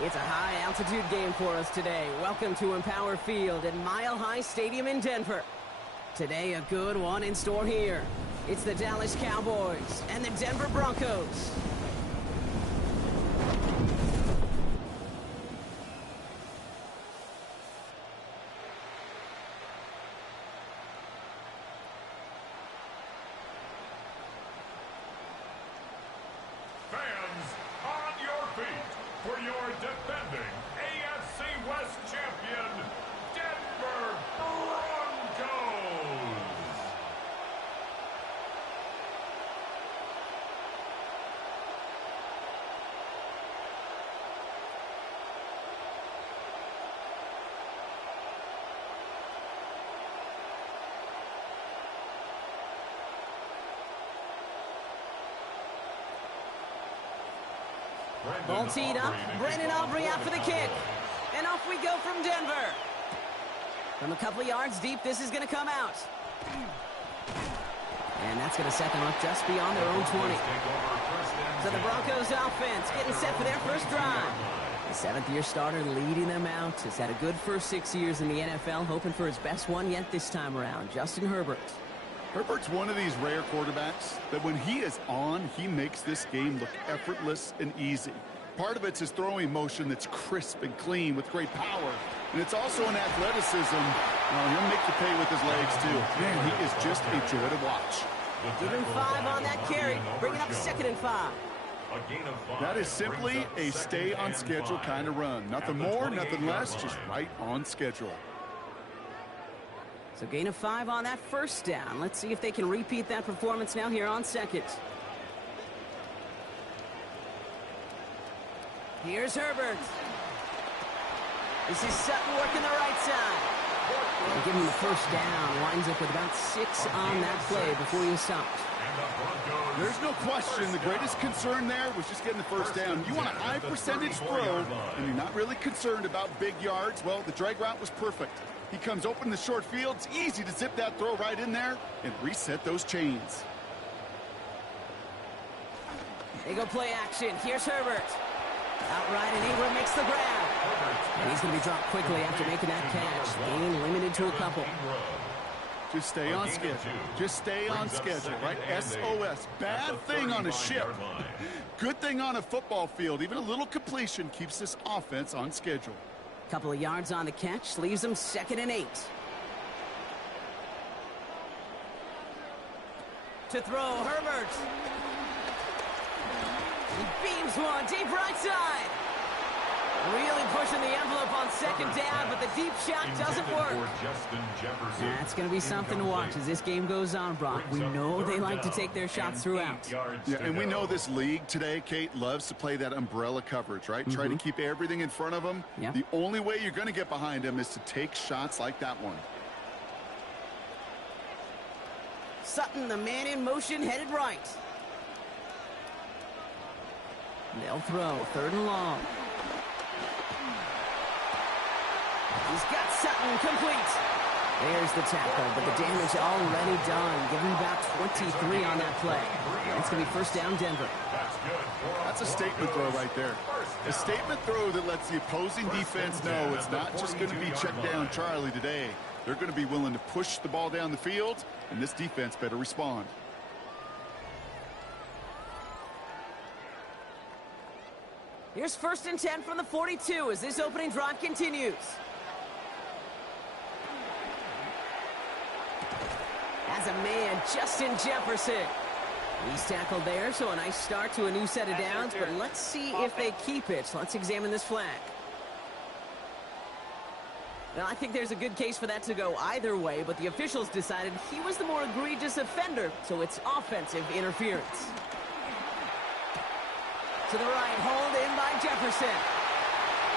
It's a high-altitude game for us today. Welcome to Empower Field at Mile High Stadium in Denver. Today, a good one in store here. It's the Dallas Cowboys and the Denver Broncos. Fans, on your feet for your defending AFC West champion, Denver Broncos. All teed up, Brandon Aubrey out for the kick. And off we go from Denver. From a couple of yards deep, this is going to come out. And that's going to set them up just beyond their own 20. So the Broncos offense getting set for their first drive. The seventh-year starter leading them out. Has had a good first 6 years in the NFL, hoping for his best one yet this time around. Justin Herbert. Herbert's one of these rare quarterbacks that when he is on, he makes this game look effortless and easy. Part of it's his throwing motion that's crisp and clean with great power. And it's also an athleticism. He'll make you pay with his legs, too. Man, he is just a joy to watch. Give him 5 on that carry. Bring it up 2nd and 5. That is simply a stay-on-schedule kind of run. Nothing more, nothing less, just right on schedule. So gain of 5 on that first down. Let's see if they can repeat that performance now here on second. Here's Herbert. This is Sutton working the right side. And giving him the first down. Winds up with about 6 on that play before he was stopped. There's no question. The greatest concern there was just getting the first down. You want a high percentage throw, and you're not really concerned about big yards. Well, the drag route was perfect. He comes open in the short field. It's easy to zip that throw right in there and reset those chains. They go play action. Here's Herbert. Outright, and Ingram makes the grab. And he's going to be dropped quickly after making that catch. Gain limited to a couple. Just stay on schedule. Just stay on schedule, right? SOS. Bad thing on a ship. Good thing on a football field. Even a little completion keeps this offense on schedule. Couple of yards on the catch. Leaves them 2nd and 8. To throw, Herbert. He beams one deep right side. Really pushing the envelope on 2nd down, but the deep shot doesn't work. That's going to be something to watch as this game goes on, Brock. We know they like to take their shots throughout. Yeah, and we know this league today, Kate, loves to play that umbrella coverage, right? Try to keep everything in front of them. Yep. The only way you're going to get behind them is to take shots like that one. Sutton, the man in motion, headed right. They'll throw, 3rd and long. He's got Sutton complete. There's the tackle, but the damage already done. Give him about 23 on that play. It's going to be 1st down, Denver. That's a statement throw right there. A statement throw that lets the opposing defense know it's not just going to be check down Charlie today. They're going to be willing to push the ball down the field, and this defense better respond. Here's 1st and 10 from the 42 as this opening drive continues. As a man, Justin Jefferson. He's tackled there, so a nice start to a new set of downs, but let's see if they keep it. Let's examine this flag. Now, I think there's a good case for that to go either way, but the officials decided he was the more egregious offender, so it's offensive interference. To the right, hauled in by Jefferson.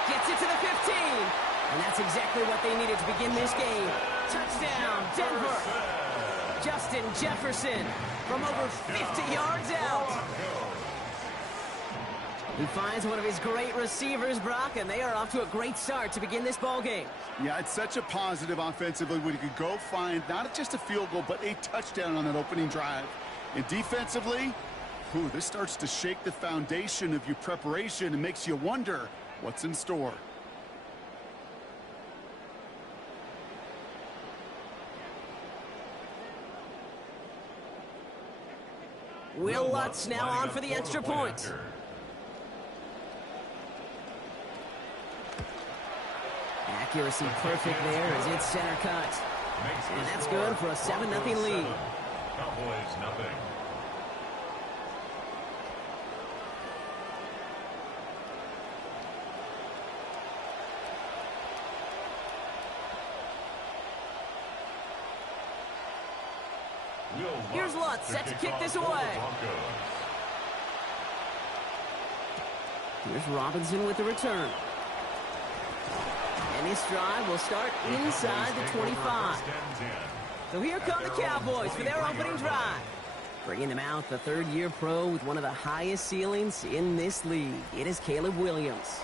Gets it to the 15. And that's exactly what they needed to begin this game. Touchdown, Denver. Justin Jefferson from over 50 yards out. He finds one of his great receivers, Brock, and they are off to a great start to begin this ball game. Yeah, it's such a positive offensively when you could go find not just a field goal, but a touchdown on that opening drive. And defensively, this starts to shake the foundation of your preparation and makes you wonder what's in store. Will Lutz now on for the extra point. Accuracy perfect there as it's center cut. And that's good for a 7-0 lead. Cowboys nothing. Here's Lutz set to kick this away. Here's Robinson with the return. And this drive will start inside the 25. So here come the Cowboys for their opening drive. Bringing them out, the 3rd-year pro with one of the highest ceilings in this league. It is Caleb Williams.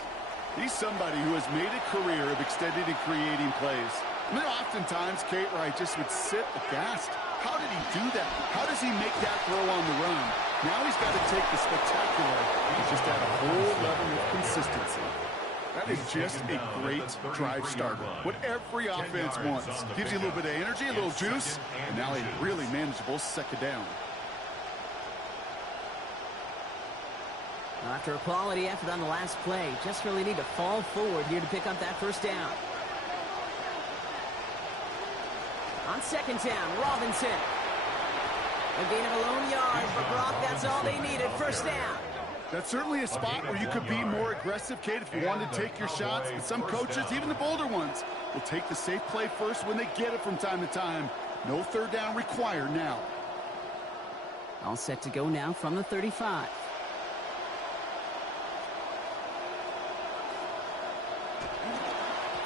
He's somebody who has made a career of extending and creating plays. I mean, oftentimes, Kate, where I just would sit aghast. How did he do that? How does he make that throw on the run? Now he's got to take the spectacular and just add a whole level of consistency. That is just a great drive starter. What every offense wants. Gives you a little bit of energy, a little juice, and now a really manageable 2nd down. After a quality effort on the last play, just really need to fall forward here to pick up that 1st down. On 2nd down, Robinson. A gain of a lone yard, but Brock, that's all they needed. 1st down. That's certainly a spot where you could be more aggressive, Kate, if you wanted to take your shots. But some coaches, even the bolder ones, will take the safe play first when they get it from time to time. No 3rd down required now. All set to go now from the 35.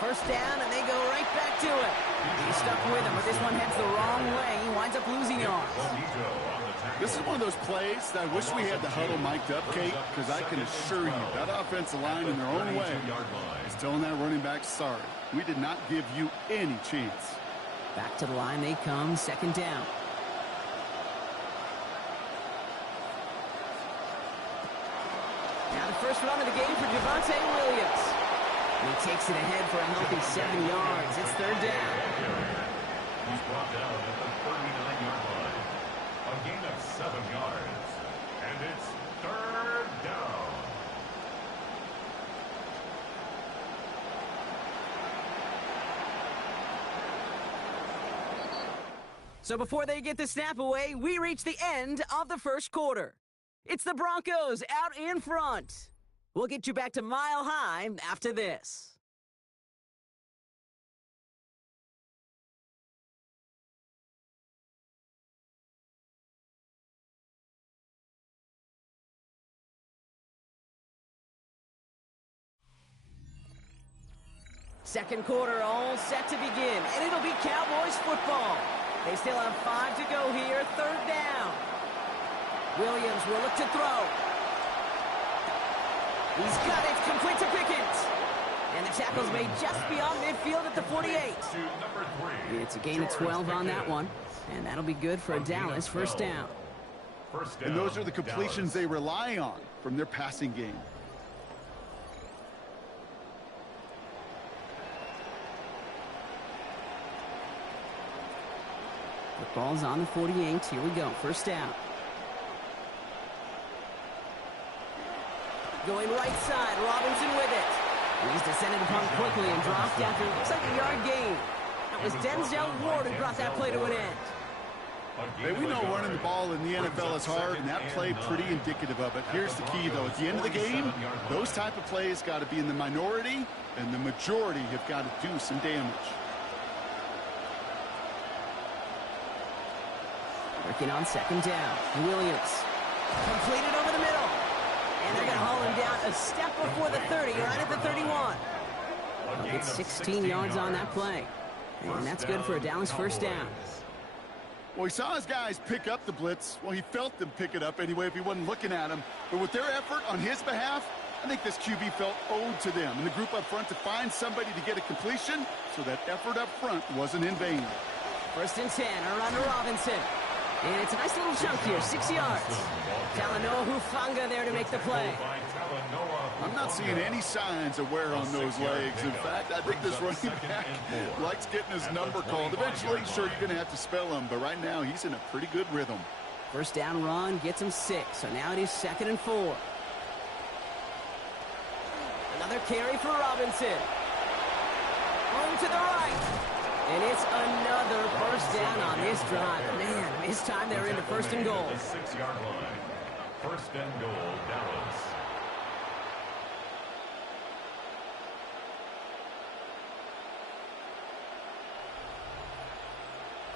First down, and they go right back to it. He's stuck with him, but this one heads the wrong way. He winds up losing yards. This is one of those plays that I wish we had the huddle mic'd up, Kate, because I can assure you that offensive line in their own way is telling that running back, sorry, we did not give you any chance. Back to the line they come, second down. Now the first run of the game for Javonte Williams. And he takes it ahead for a healthy 7 yards. It's third down. He's brought down at the 39-yard line. A gain of 7 yards. And it's third down. So before they get the snap away, we reach the end of the first quarter. It's the Broncos out in front. We'll get you back to Mile High after this. Second quarter all set to begin, and it'll be Cowboys football. They still have 5 to go here, third down. Williams will look to throw. He's got it, complete to Pickens. And the tackle's made just beyond midfield at the 48. It's a gain of 12 on that one, and that'll be good for a Dallas first down. And those are the completions they rely on from their passing game. The ball's on the 48. Here we go. First down. Going right side. Robinson with it. He's descended upon quickly and dropped after it looks like a yard gain. It was Denzel Ward who brought that play to an end. Hey, we know running the ball in the NFL is hard, and that play pretty indicative of it. Here's the key, though. At the end of the game, those type of plays got to be in the minority, and the majority have got to do some damage. Working on second down. Williams. Completed over the middle. And they're going to haul him down a step before the 30, right at the 31. He'll get 16 yards on that play. And that's good for a Dallas first down. Well, he saw his guys pick up the blitz. Well, he felt them pick it up anyway if he wasn't looking at him. But with their effort on his behalf, I think this QB felt owed to them and the group up front to find somebody to get a completion so that effort up front wasn't in vain. First and 10, around to Robinson. And it's a nice little chunk here, 6 yards. Talanoa Hufanga there to make the play. I'm not seeing any signs of wear on those legs. In fact, I think this running back likes getting his number called. Eventually, sure, you're going to have to spell him, but right now he's in a pretty good rhythm. First down run gets him 6, so now it is 2nd and 4. Another carry for Robinson. Room to the right. And it's another first down on this drive. Man, this time they're into first and goal. 6-yard line. First and goal, Dallas.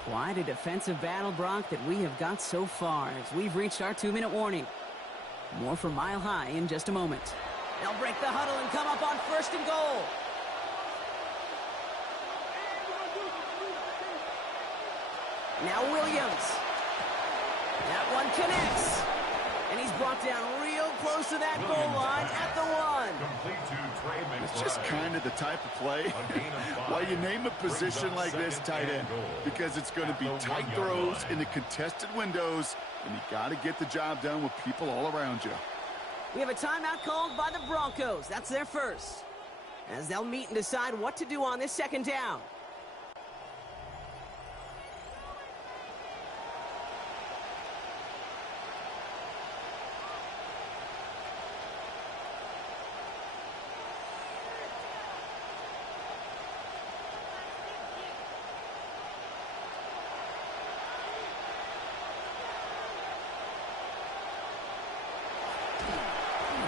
Quite a defensive battle, Brock, that we have got so far as we've reached our 2-minute warning. More from Mile High in just a moment. They'll break the huddle and come up on first and goal. Now Williams. That one connects. And he's brought down real close to that goal line at the 1. It's just kind of the type of play why you name a position like this tight end. Because it's going to be tight throws in the contested windows, and you got to get the job done with people all around you. We have a timeout called by the Broncos. That's their first. As they'll meet and decide what to do on this second down.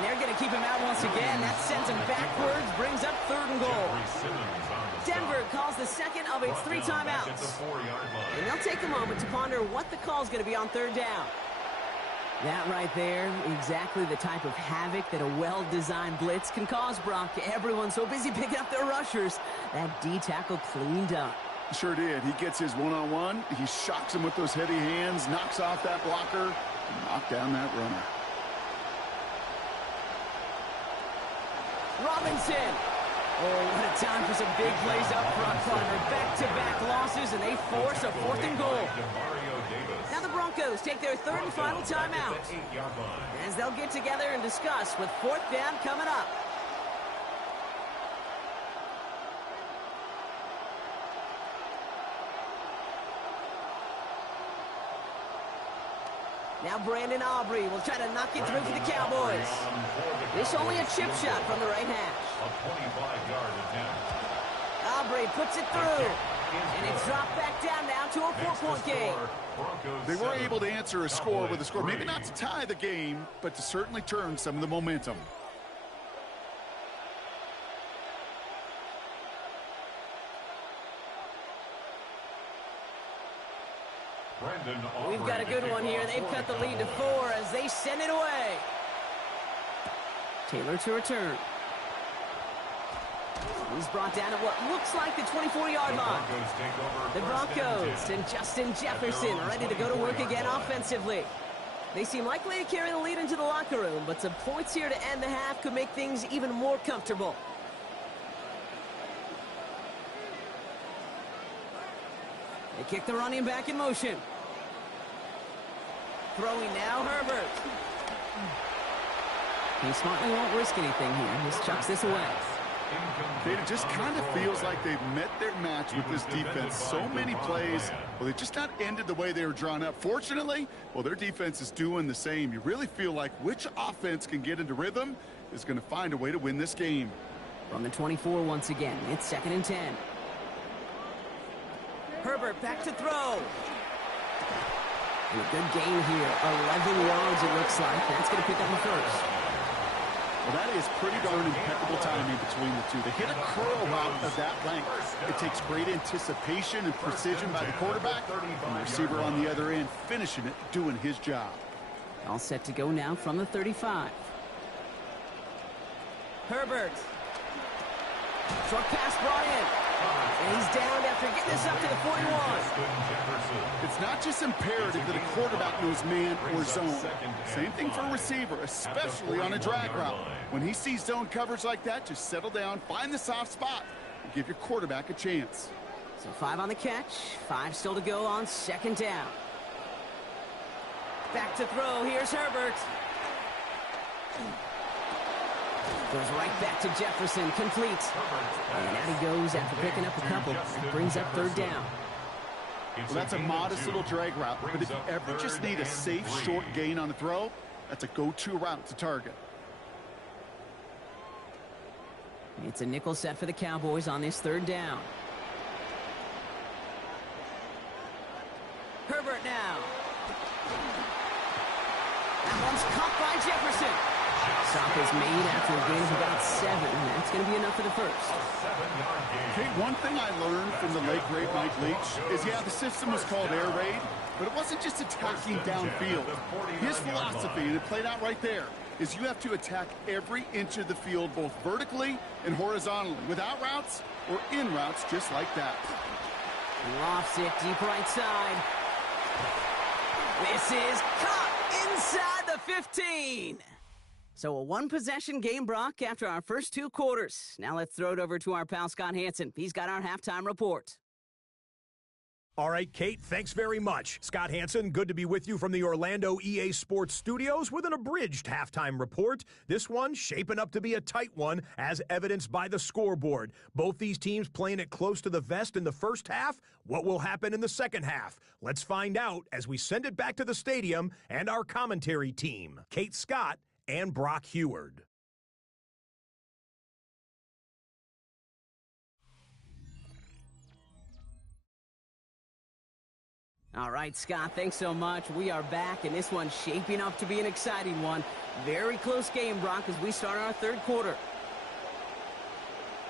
They're going to keep him out once again. That sends him backwards, brings up 3rd and goal. Denver calls the second of its 3 timeouts. And they'll take a moment to ponder what the call is going to be on 3rd down. That right there, exactly the type of havoc that a well-designed blitz can cause, Brock. Everyone's so busy picking up their rushers. That D tackle cleaned up. Sure did. He gets his one-on-one. He shocks him with those heavy hands, knocks off that blocker, and knocks down that runner. Robinson. Oh, what a time for some big plays up front, Connor. Back-to-back losses, and they force a 4th and goal. Now the Broncos take their 3rd and final timeout, as they'll get together and discuss with 4th down coming up. Now Brandon Aubrey will try to knock it through for the Cowboys. This only a chip shot from the right hash. A 25-yard attempt. Aubrey puts it through. And it's dropped back down now to a 4-point game. They were able to answer a score with a score. Maybe not to tie the game, but to certainly turn some of the momentum. We've got a good one here. They've cut the lead to 4 as they send it away. Taylor to return. He's brought down at what looks like the 24-yard line. The Broncos and Justin Jefferson ready to go to work again offensively. They seem likely to carry the lead into the locker room, but some points here to end the half could make things even more comfortable. They kick the running back in motion. Throwing now, Herbert. He smartly won't risk anything here. Just chucks this away. It just kind of feels like they've met their match with this defense. So many plays, well, they just not ended the way they were drawn up. Fortunately, well, their defense is doing the same. You really feel like which offense can get into rhythm is going to find a way to win this game. From the 24 once again, it's 2nd and 10. Herbert back to throw. And a good gain here. 11 yards it looks like. That's going to pick up the first. Well, that is pretty darn impeccable timing between the two. They hit a curl route of that length. It takes great anticipation and precision by the quarterback. And the receiver on the other end finishing it, doing his job. All set to go now from the 35. Herbert. Short pass brought in. And he's down after getting this up to the 41. It's not just imperative that a quarterback knows man or zone. Same thing for a receiver, especially on a drag route. When he sees zone coverage like that, just settle down, find the soft spot, and give your quarterback a chance. So 5 on the catch, 5 still to go on 2nd down. Back to throw, here's Herbert. Goes right back to Jefferson, complete. And out he goes after picking up a couple. That brings up 3rd down. Well, that's a modest little drag route, but if you ever just need a safe, short gain on a throw, that's a go-to route to target. It's a nickel set for the Cowboys on this 3rd down. Herbert now. That one's caught by Jefferson. Stop is made after a gain of about 7. That's going to be enough for the first. Okay, one thing I learned from the late, great Mike Leach is, yeah, the system was called air raid, but it wasn't just attacking downfield. His philosophy, and it played out right there, is you have to attack every inch of the field, both vertically and horizontally, without routes or in routes just like that. Lofts it deep right side. This is caught inside the 15. So a one-possession game, Brock, after our first 2 quarters. Now let's throw it over to our pal Scott Hanson. He's got our halftime report. All right, Kate, thanks very much. Scott Hanson, good to be with you from the Orlando EA Sports Studios with an abridged halftime report. This one shaping up to be a tight one, as evidenced by the scoreboard. Both these teams playing it close to the vest in the first half. What will happen in the second half? Let's find out as we send it back to the stadium and our commentary team, Kate Scott and Brock Heward. All right, Scott, thanks so much. We are back, and this one's shaping up to be an exciting one. Very close game, Brock, as we start our 3rd quarter.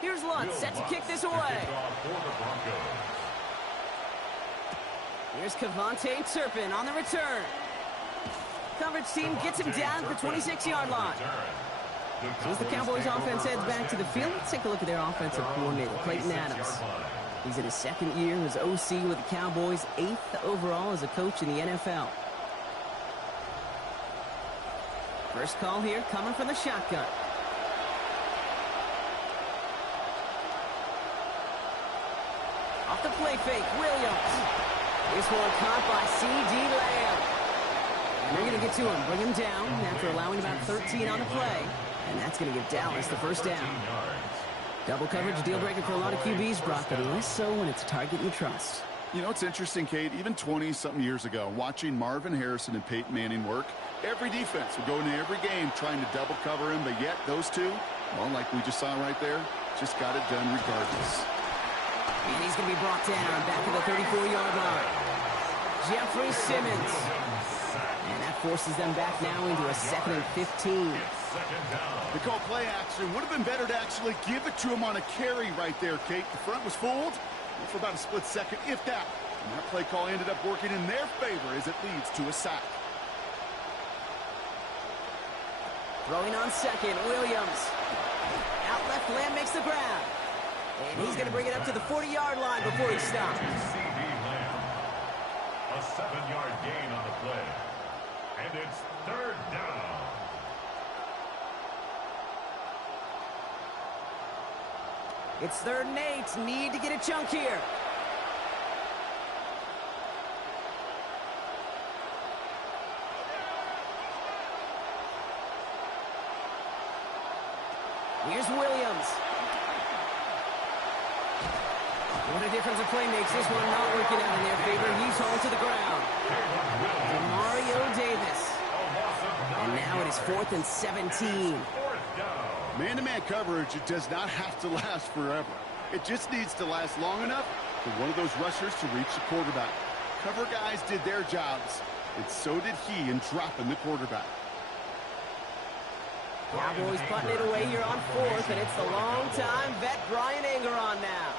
Here's Lutz, set to kick this away. Here's Cavante Turpin on the return. coverage team gets him down at the 26-yard line. So as the Cowboys offense heads back to the field, let's take a look at their offensive coordinator, Clayton Adams. He's in his second year as OC with the Cowboys, 8th overall as a coach in the NFL. First call here coming from the shotgun. Off the play fake, Williams. This one caught by C.D. Lamb. And they're going to get to him, bring him down after allowing about 13 on the play. And that's going to give Dallas the first down. Double coverage, deal breaker for a lot of QBs, Brock, but less so when it's a target you trust. You know, it's interesting, Kate, even 20-something years ago, watching Marvin Harrison and Peyton Manning work, every defense would go into every game trying to double cover him, but yet those two, well, like we just saw right there, just got it done regardless. And he's going to be brought down back to the 34-yard line. Jeffrey Simmons. And that forces them back now into a 2nd and 15. They call play action. Would have been better to actually give it to him on a carry right there, Kate. The front was fooled for about a split second, if that. And that play call ended up working in their favor as it leads to a sack. Throwing on second, Williams. Out left, Lamb makes the grab. And he's going to bring it up to the 40-yard line before he stops. C.D. Lamb. A 7-yard gain on the play. And it's 3rd down. It's 3rd and 8. Need to get a chunk here. Here's Williams. What a difference a play makes. This one not working out in their favor. He's hauled to the ground. Mario Davis. And now it is 4th and 17. Man-to-man coverage, it does not have to last forever. It just needs to last long enough for one of those rushers to reach the quarterback. Cover guys did their jobs, and so did he in dropping the quarterback. Cowboys putting it away here on 4th, and it's the long-time vet Brian Anger on now.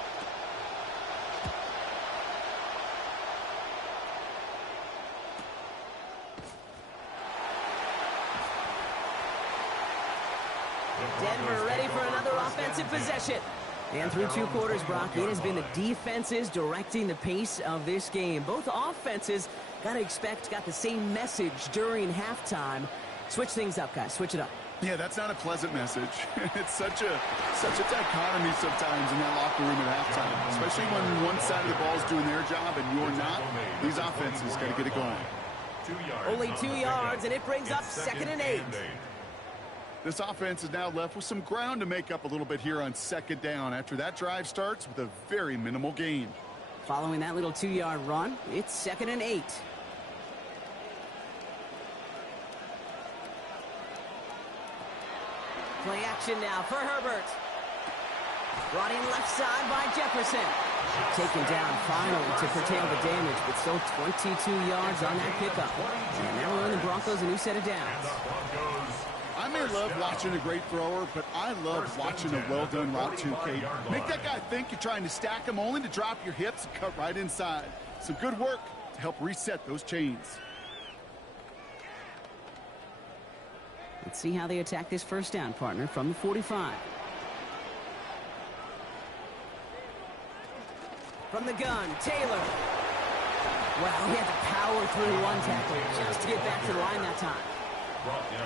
Denver ready for another offensive possession. And through 2 quarters, Brock, it has been the defenses directing the pace of this game. Both offenses, got the same message during halftime. Switch things up, guys. Switch it up. Yeah, that's not a pleasant message. It's such a dichotomy sometimes in that locker room at halftime, especially when one side of the ball is doing their job and you're not. These offenses got to get it going. Only 2 yards, and it brings up 2nd and 8. This offense is now left with some ground to make up a little bit here on 2nd down after that drive starts with a very minimal gain. Following that little 2-yard run, it's 2nd and 8. Play action now for Herbert. Brought in left side by Jefferson. Taken down finally to curtail the damage, but still 22 yards on that pickup. And now we're in the Broncos a new set of downs. I may love watching a great thrower, but I love watching a well-done route too, Kate. Make that guy think you're trying to stack him only to drop your hips and cut right inside. Some good work to help reset those chains. Let's see how they attack this first down, partner, from the 45. From the gun, Taylor. Well, he had to power through one tackle just to get back to the line that time.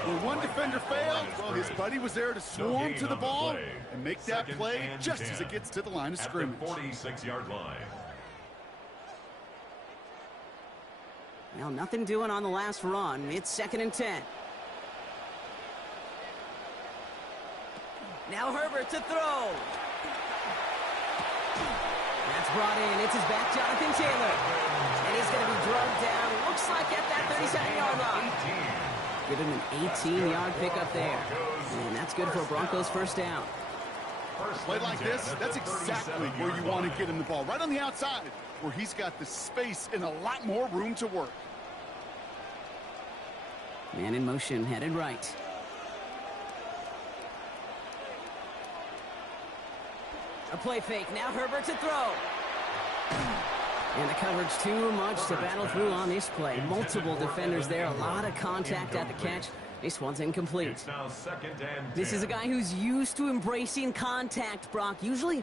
When one defender failed, well, his buddy was there to swarm to the ball and make that play just as it gets to the line of scrimmage. At the 46-yard line. Well, nothing doing on the last run. It's 2nd and 10. Now Herbert to throw. That's brought in. It's his back, Jonathan Taylor. And he's going to be drugged down. Looks like at that 37-yard line. Give him an 18-yard pickup there. And that's good for a Broncos first down. Play like this, that's exactly where you want to get him the ball. Right on the outside, where he's got the space and a lot more room to work. Man in motion, headed right. A play fake. Now Herbert to throw. And the coverage too much to battle through on this play. Multiple defenders there, a lot of contact at the catch. This one's incomplete. It's now 2nd and 10. This is a guy who's used to embracing contact, Brock. Usually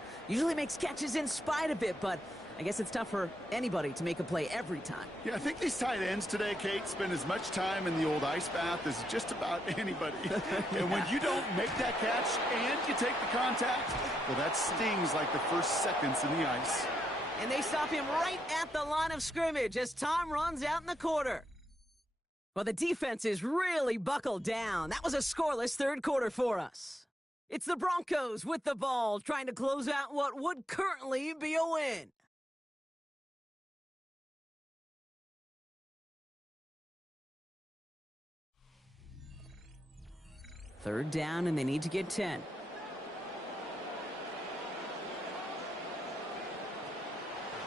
makes catches in spite of it, but I guess it's tough for anybody to make a play every time. Yeah, I think these tight ends today, Kate, spend as much time in the old ice bath as just about anybody. And when you don't make that catch and you take the contact, well, that stings like the first seconds in the ice. And they stop him right at the line of scrimmage as time runs out in the quarter. Well, the defense is really buckled down. That was a scoreless third quarter for us. It's the Broncos with the ball, trying to close out what would currently be a win. Third down, and they need to get 10.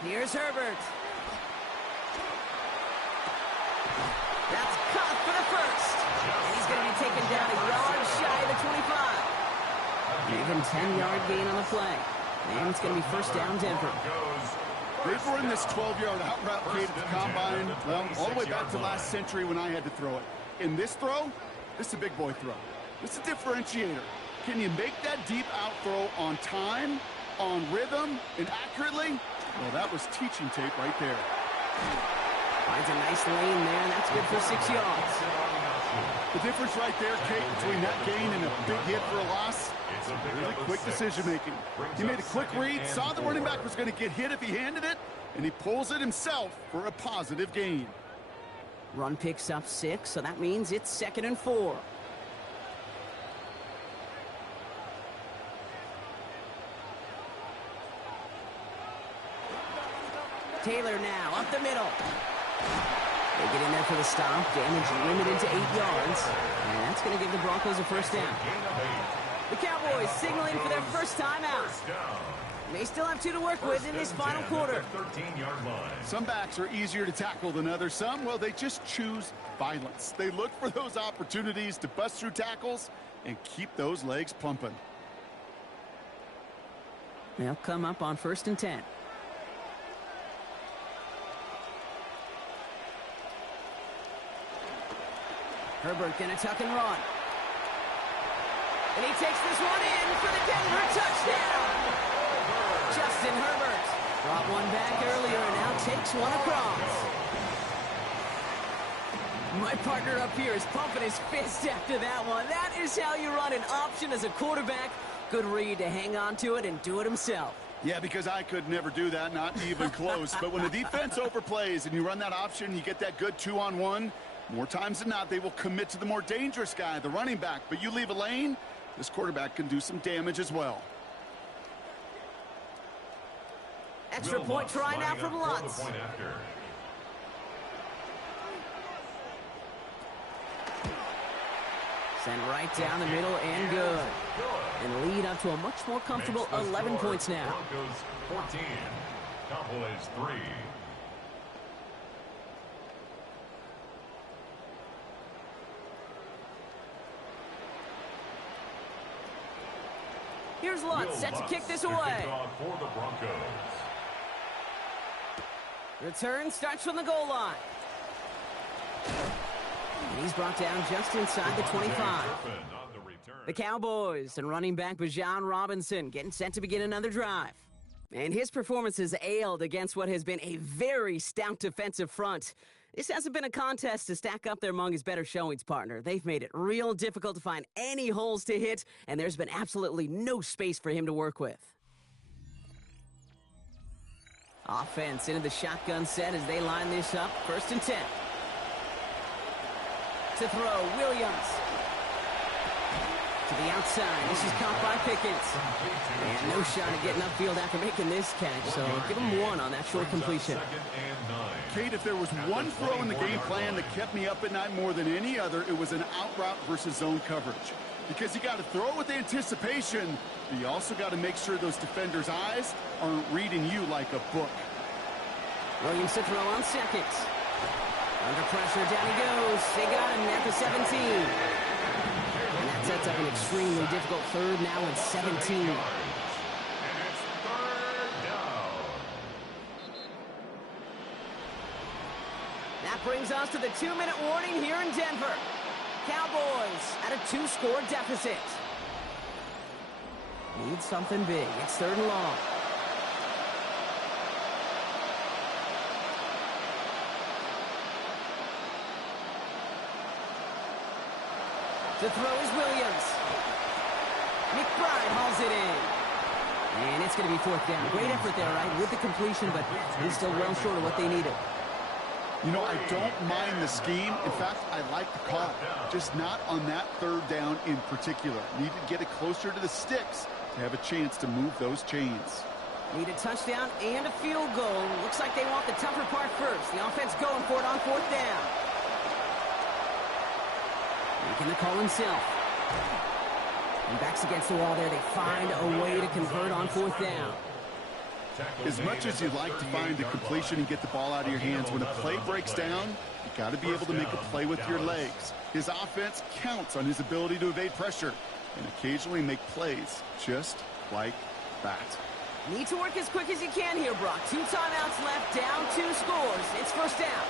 Here's Herbert. That's caught for the first. And he's going to be taken down a yard shy of the 25. Even 10-yard gain on the play. And it's going to be first down Denver. They've run this 12-yard out route, Kate, at the combine, well, all the way back to last century when I had to throw it. In this throw, this is a big boy throw. This is a differentiator. Can you make that deep out throw on time, on rhythm, and accurately? Well, that was teaching tape right there. Finds a nice lane there, and that's good for 6 yards. The difference right there, Kate, between that gain and a big hit for a loss, really quick decision-making. He made a quick read, saw the running back was going to get hit if he handed it, and he pulls it himself for a positive gain. Run picks up 6, so that means it's 2nd and 4. Taylor now, up the middle. They get in there for the stop. Damage limited to 8 yards. And that's going to give the Broncos a first down. The Cowboys signaling for their first time out. They still have 2 to work with in this final quarter. 13-yard line. Some backs are easier to tackle than others. Some, well, they just choose violence. They look for those opportunities to bust through tackles and keep those legs pumping. They'll come up on 1st and 10. Herbert gonna tuck and run. And he takes this one in for the Denver touchdown. Justin Herbert brought one back earlier and now takes one across. My partner up here is pumping his fist after that one. That is how you run an option as a quarterback. Good read to hang on to it and do it himself. Yeah, because I could never do that, not even close. But when the defense overplays and you run that option, you get that good 2-on-1. More times than not, they will commit to the more dangerous guy, the running back. But you leave a lane, this quarterback can do some damage as well. Extra point try now from Lutz. Sent right down the middle and good. And lead up to a much more comfortable 11 points now. Broncos 14, Cowboys 3. Here's Lutz, set to kick this away. For the Broncos. Return starts from the goal line. And he's brought down just inside the 25. The Cowboys and running back Bijan Robinson getting set to begin another drive. And his performance has ailed against what has been a very stout defensive front. This hasn't been a contest to stack up there among his better showings, partner. They've made it real difficult to find any holes to hit, and there's been absolutely no space for him to work with. Offense into the shotgun set as they line this up. 1st and 10. To throw, Williams. To the outside. This is caught by Pickens. And no shot at getting upfield after making this catch, so give him 1 on that short completion. Kate, if there was one throw in the game plan that kept me up at night more than any other, it was an out route versus zone coverage. Because you got to throw it with anticipation, but you also got to make sure those defenders' eyes aren't reading you like a book. Williams to throw on 2nd. Under pressure, down he goes. They got him at the 17. And that sets up an extremely difficult 3rd now at 17. That brings us to the 2-minute warning here in Denver. Cowboys at a 2-score deficit. Need something big. It's 3rd and long. To throw is Williams. McBride hauls it in. And it's going to be 4th down. Great effort there, right, with the completion, but he's still well short of what they needed. You know, I don't mind the scheme. In fact, I like the call. Just not on that 3rd down in particular. Need to get it closer to the sticks to have a chance to move those chains. Need a touchdown and a field goal. Looks like they want the tougher part first. The offense going for it on 4th down. Making the call himself. And backs against the wall there. They find a way to convert on 4th down. As much as you like to find a completion and get the ball out of your hands, when a play breaks down, you got to be able to make a play with your legs. His offense counts on his ability to evade pressure and occasionally make plays just like that. Need to work as quick as you can here, Brock. 2 timeouts left, down 2 scores. It's 1st down.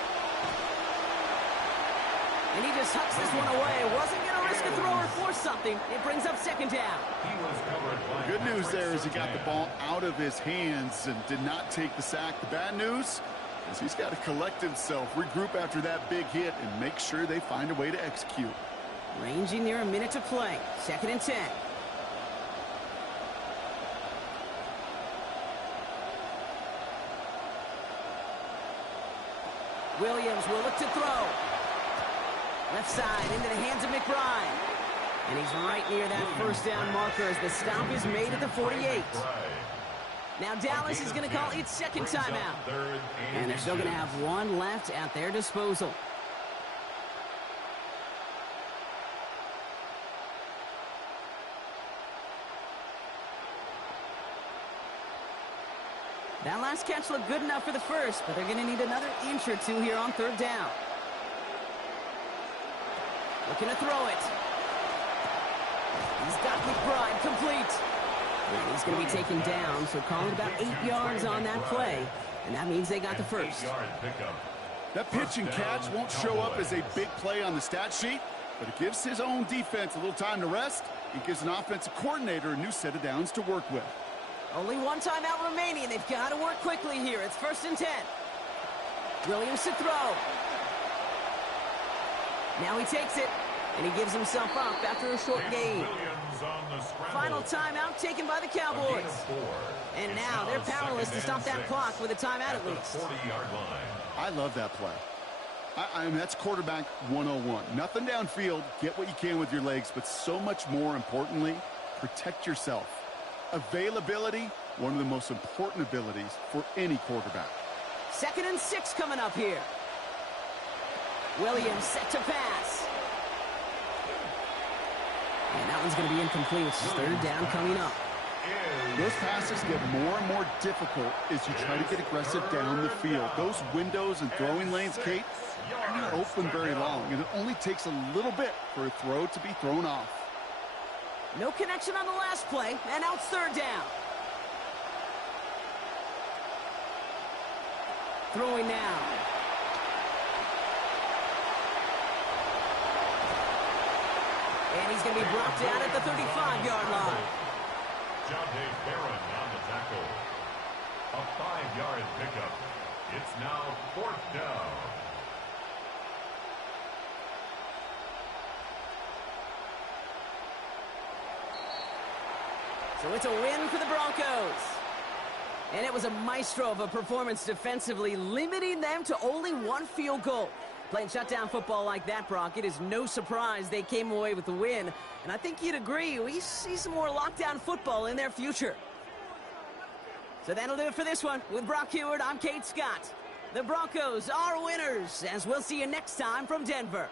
And he just hucks this one away. Wasn't going to risk a throw or force something. It brings up 2nd down. Good news there is he got the ball out of his hands and did not take the sack. The bad news is he's got to collect himself, regroup after that big hit, and make sure they find a way to execute. Ranging near a minute to play. 2nd and 10. Williams will look to throw. Left side into the hands of McBride. And he's right near that 1st down marker as the stop is made at the 48. Now Dallas is going to call its 2nd timeout. And they're still going to have 1 left at their disposal. That last catch looked good enough for the first, but they're going to need another inch or 2 here on 3rd down. Looking to throw it. He's got McBride complete. And he's going to be taken down, so calling about 8 yards on that play. And that means they got the first. That pitch and catch won't show up as a big play on the stat sheet, but it gives his own defense a little time to rest. It gives an offensive coordinator a new set of downs to work with. Only 1 timeout remaining. They've got to work quickly here. It's 1st and 10. Williams to throw. Now he takes it, and he gives himself up after a short gain. Final timeout taken by the Cowboys. And now they're powerless to stop that clock with a timeout at least. I love that play. I mean, that's quarterback 101. Nothing downfield. Get what you can with your legs, but so much more importantly, protect yourself. Availability, one of the most important abilities for any quarterback. 2nd and 6 coming up here. Williams set to pass. And that one's going to be incomplete. 3rd down coming up. Those passes get more and more difficult as you try to get aggressive down the field. Those windows and throwing lanes, Kate, are not open very long, and it only takes a little bit for a throw to be thrown off. No connection on the last play, and now it's 3rd down. Throwing now. And he's going to be brought down at the 35-yard line. Jonte Barron on the tackle. A 5-yard pickup. It's now 4th down. So it's a win for the Broncos. And it was a maestro of a performance defensively, limiting them to only 1 field goal. Playing shutdown football like that, Brock, it is no surprise they came away with the win. And I think you'd agree, we see some more lockdown football in their future. So that'll do it for this one. With Brock Huard, I'm Kate Scott. The Broncos are winners, as we'll see you next time from Denver.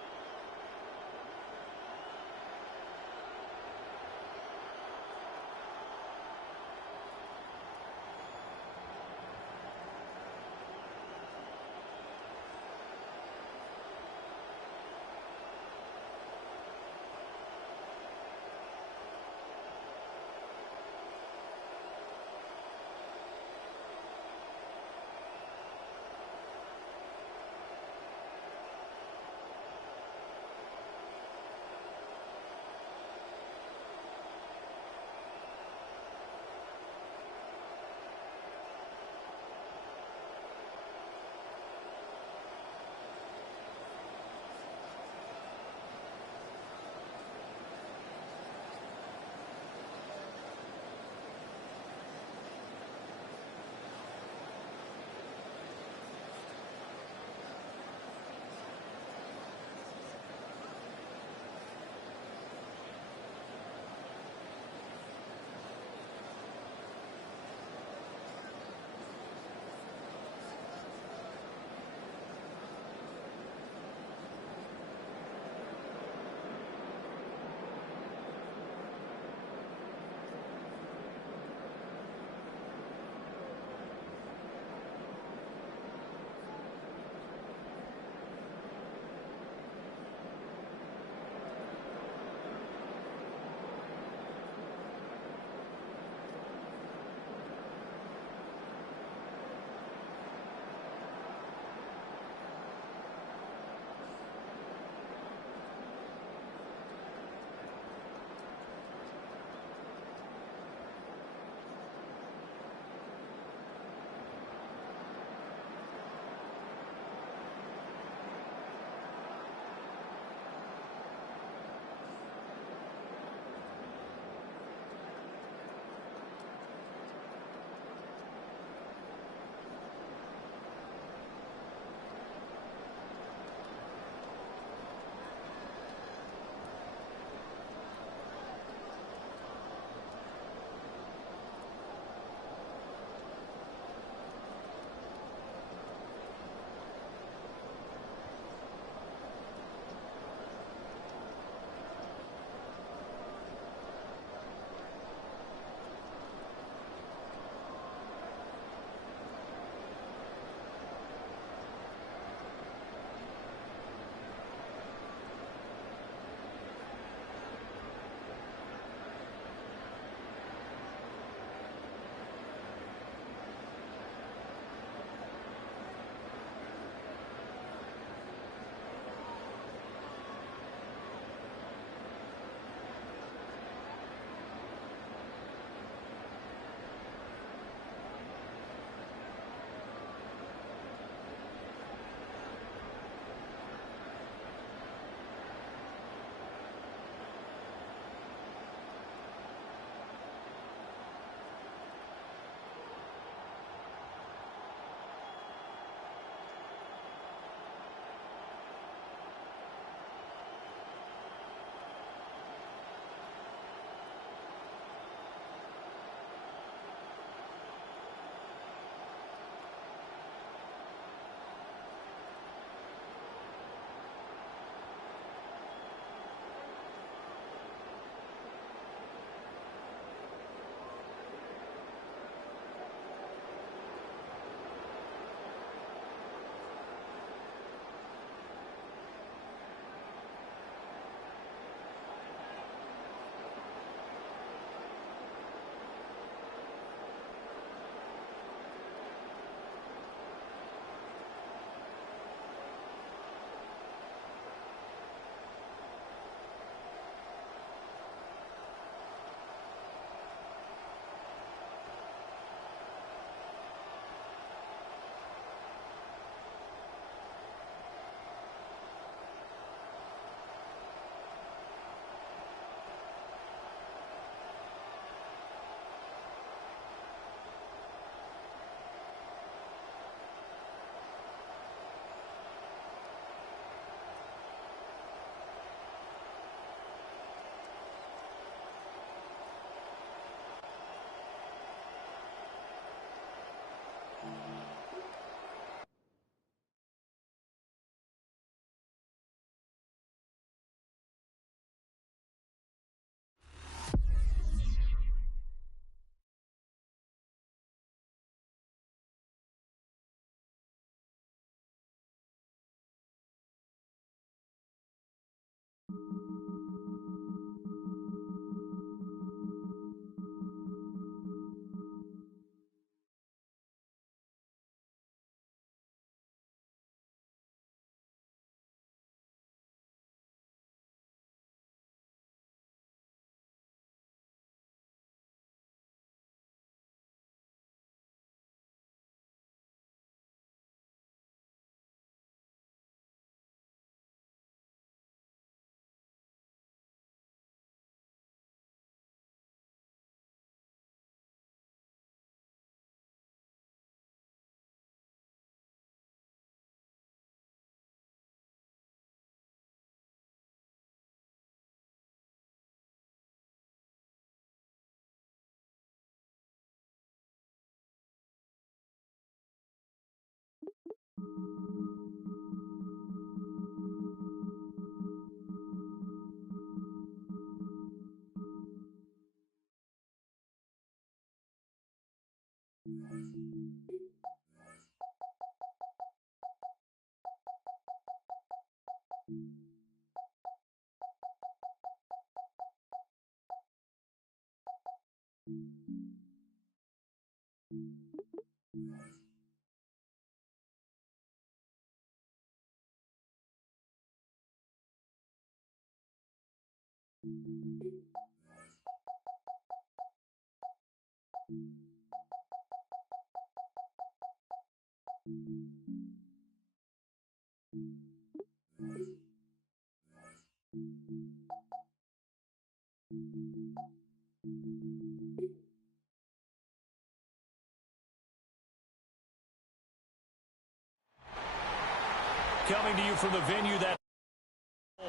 Coming to you from the venue that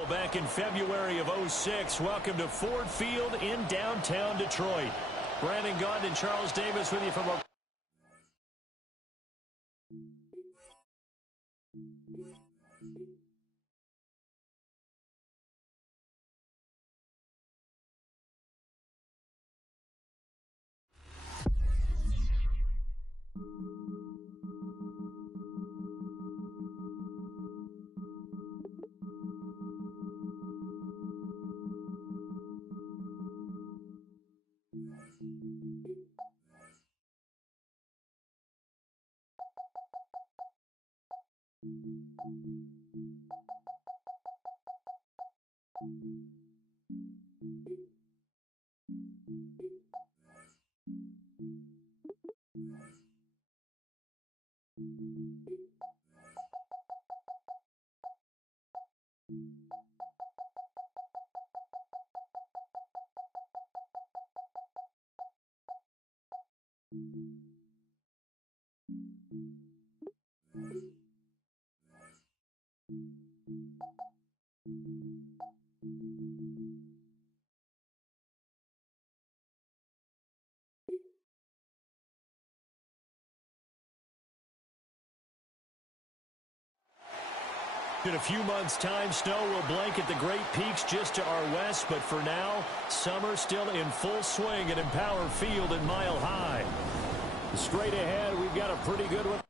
back in February of '06. Welcome to Ford Field in downtown Detroit. Brandon Gaudin and Charles Davis with you from a In a few months' time, snow will blanket the Great Peaks just to our west, but for now, summer still in full swing at Empower Field in Mile High. Straight ahead, we've got a pretty good one.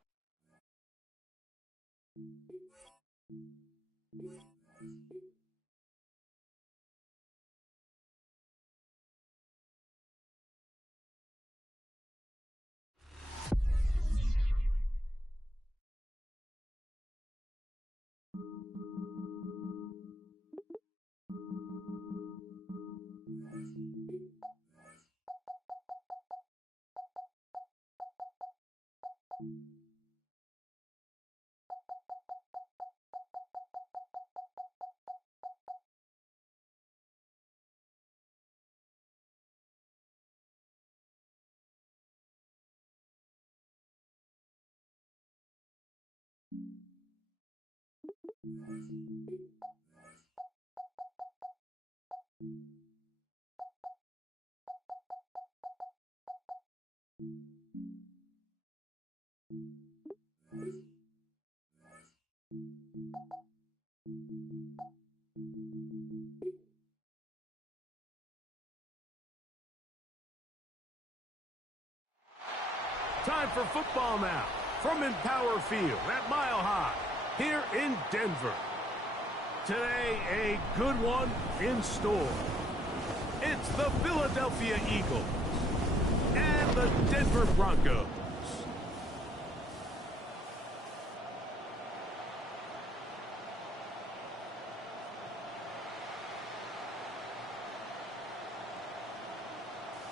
Time for football now from Empower Field at Mile High here in Denver. today a good one in store. It's the Philadelphia Eagles and the Denver Broncos.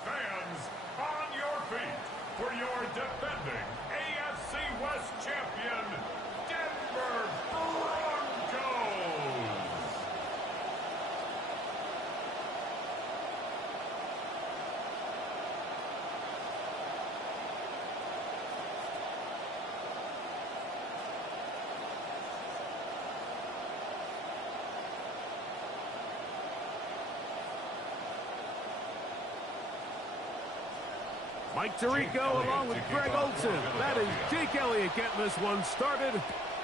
Fans, on your feet for your defending AFC West champion, Denver Broncos. Mike Tirico along with Greg Olsen. That is Jake Elliott getting this one started.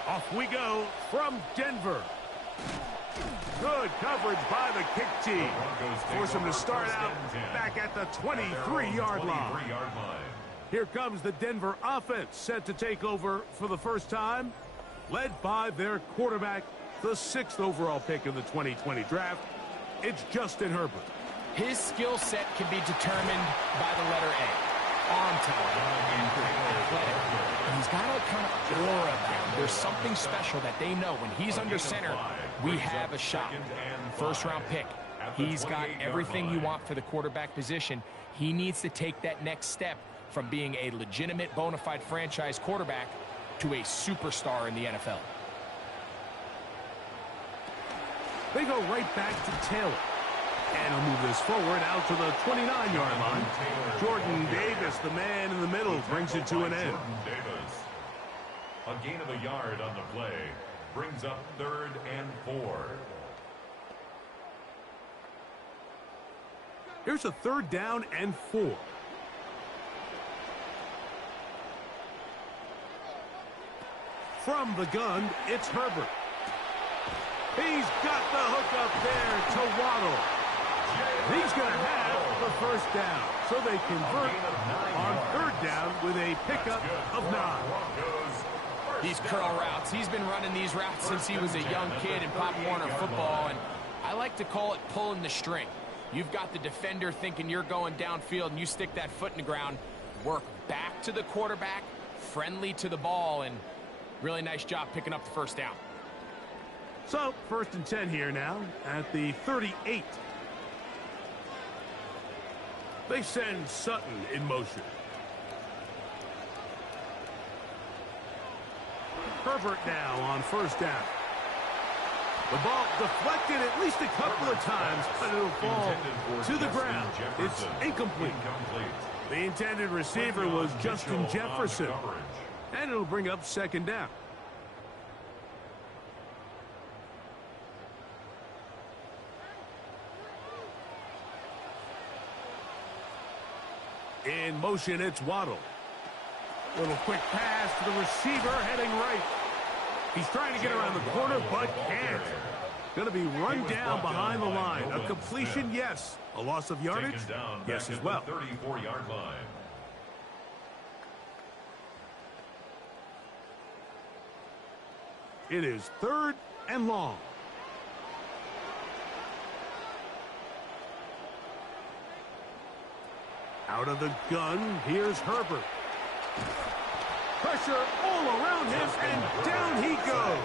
Off we go from Denver. Good coverage by the kick team. Force him to start out back at the 23-yard line. Here comes the Denver offense set to take over for the first time, led by their quarterback, the 6th overall pick in the 2020 draft. It's Justin Herbert. His skill set can be determined by the letter A. Arm talent, athletic. And he's got a kind of aura about him. There's something special that they know when he's under center, we have a shot. First-round pick. He's got everything you want for the quarterback position. He needs to take that next step from being a legitimate, bona fide franchise quarterback to a superstar in the NFL. They go right back to Taylor. And he'll move this forward out to the 29-yard line. Jordan Davis, the man in the middle, brings it to an end. A gain of a yard on the play brings up 3rd and 4. Here's a 3rd down and 4. From the gun, it's Herbert. He's got the hook up there to Waddle. He's going to have the first down, so they convert on 3rd down with a pickup of 9. These curl routes, he's been running these routes since he was a young kid in Pop Warner football, and I like to call it pulling the string. You've got the defender thinking you're going downfield, and you stick that foot in the ground, work back to the quarterback, friendly to the ball, and really nice job picking up the first down. So, 1st and 10 here now at the 38. They send Sutton in motion. Herbert now on 1st down. The ball deflected at least a couple of times, but it'll fall to the ground. It's incomplete. The intended receiver was Justin Jefferson. And it'll bring up 2nd down. In motion, it's Waddle. Little quick pass to the receiver heading right. He's trying to get around the corner, but can't. Going to be run down behind the line. A completion, yes. A loss of yardage, yes as well. 34-yard line. It is 3rd and long. Out of the gun, here's Herbert. Pressure all around him, and down he goes.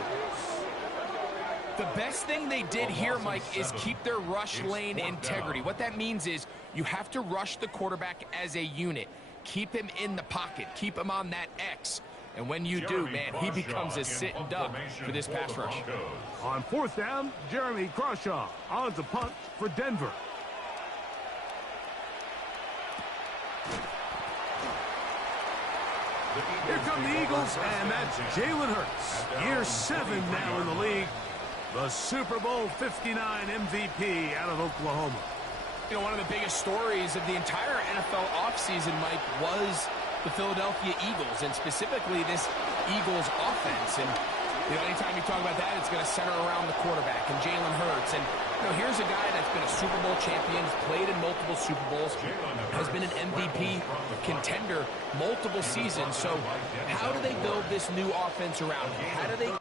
The best thing they did here, Mike, is keep their rush lane integrity. What that means is you have to rush the quarterback as a unit. Keep him in the pocket. Keep him on that X. And when you do, man, he becomes a sitting duck for this pass rush. On 4th down, Jeremy Crawshaw on to punt for Denver. Here come the Eagles, and that's Jalen Hurts. Year 7 now in the league. The Super Bowl 59 MVP out of Oklahoma. You know, one of the biggest stories of the entire NFL offseason, Mike, was the Philadelphia Eagles, and specifically this Eagles offense. And, you know, anytime you talk about that, it's going to center around the quarterback and Jalen Hurts. And, you know, here's a guy that's been a Super Bowl champion, played in multiple Super Bowls, has been an MVP contender multiple seasons. So how do they build this new offense around him? How do they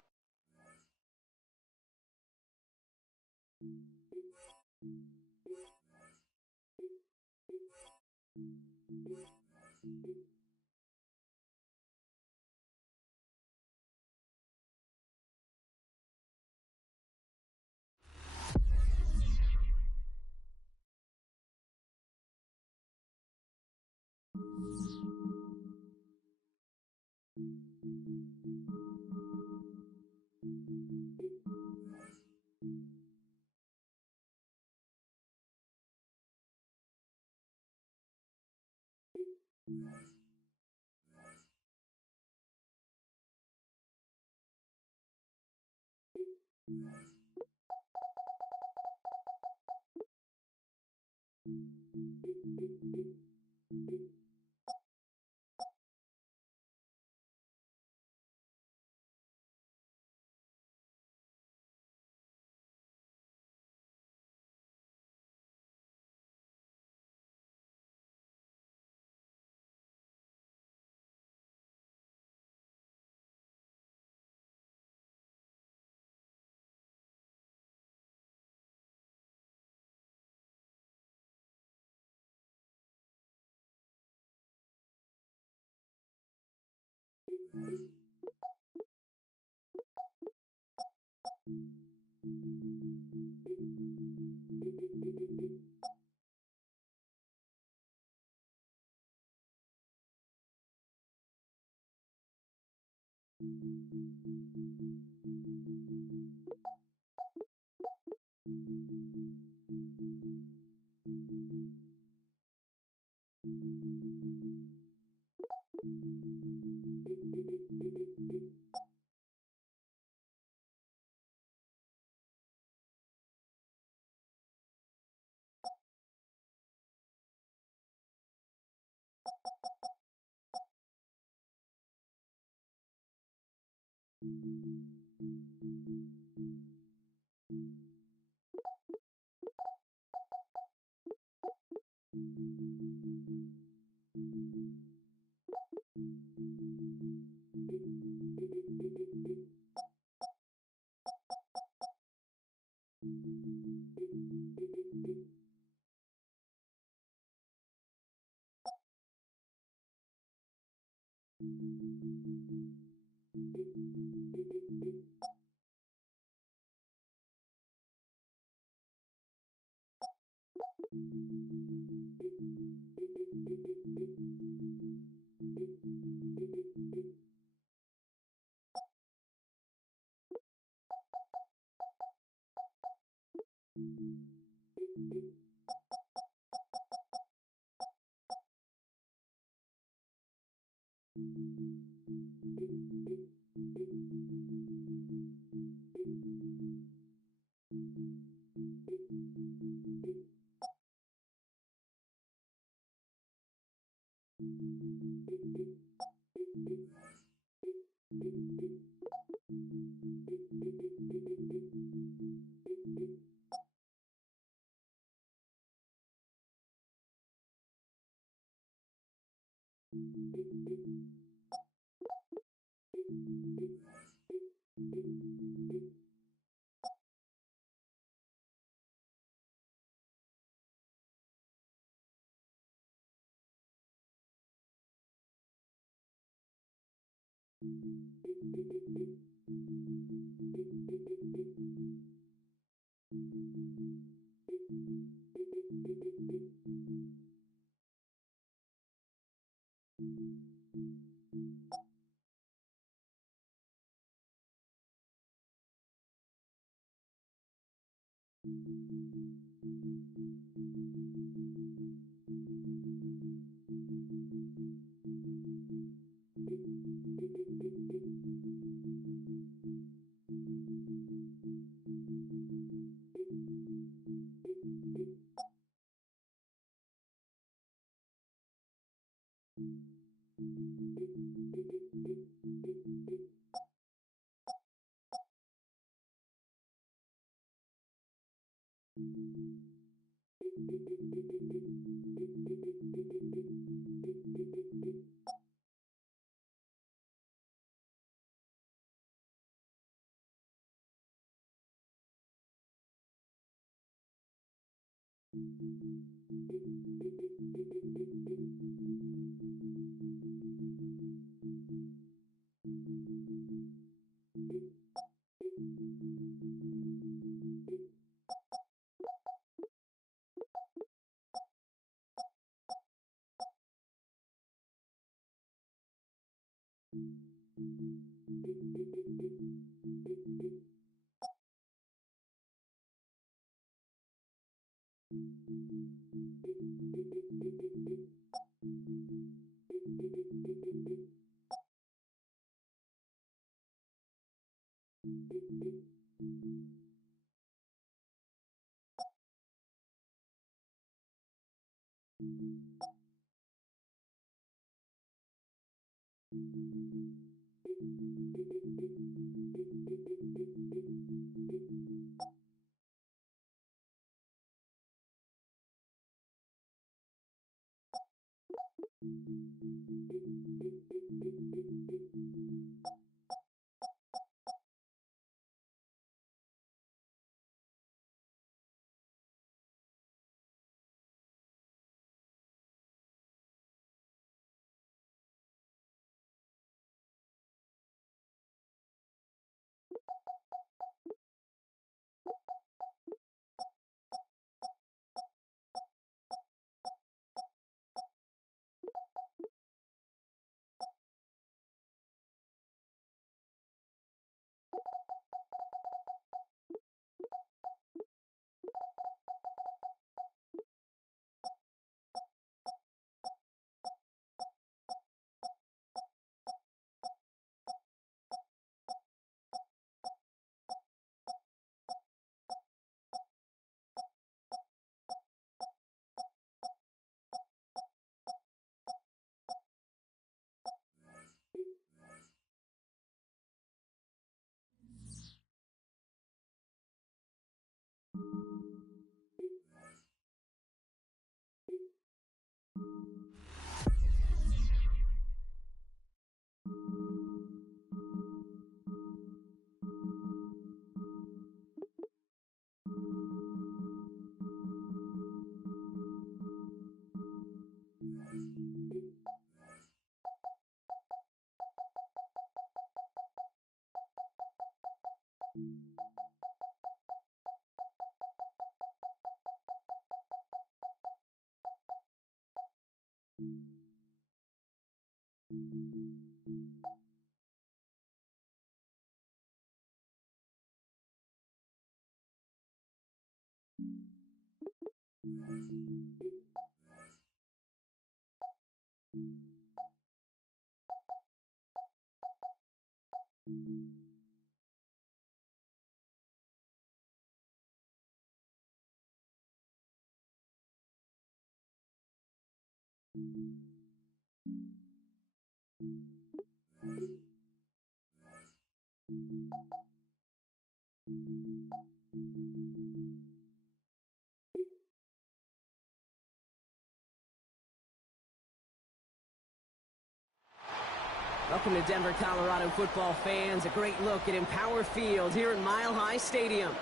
Welcome to Denver, Colorado football fans. A great look at Empower Field here at Mile High Stadium.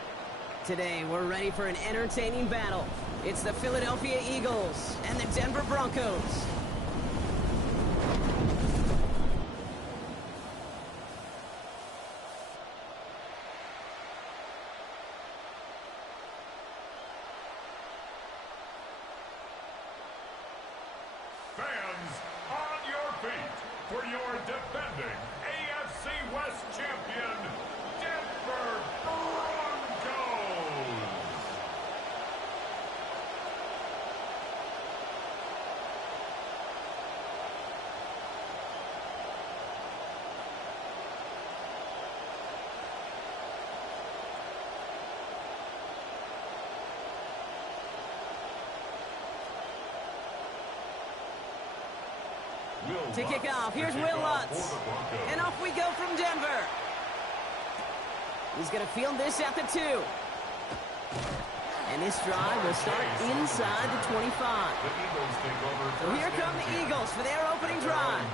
Today, we're ready for an entertaining battle. It's the Philadelphia Eagles and the Denver Broncos. Fans, on your feet for your defending AFC West champion, Denver Broncos. To kick off, here's Will Lutz. And off we go from Denver. He's going to field this at the 2. And this drive will start inside the 25. So here come the Eagles for their opening drive.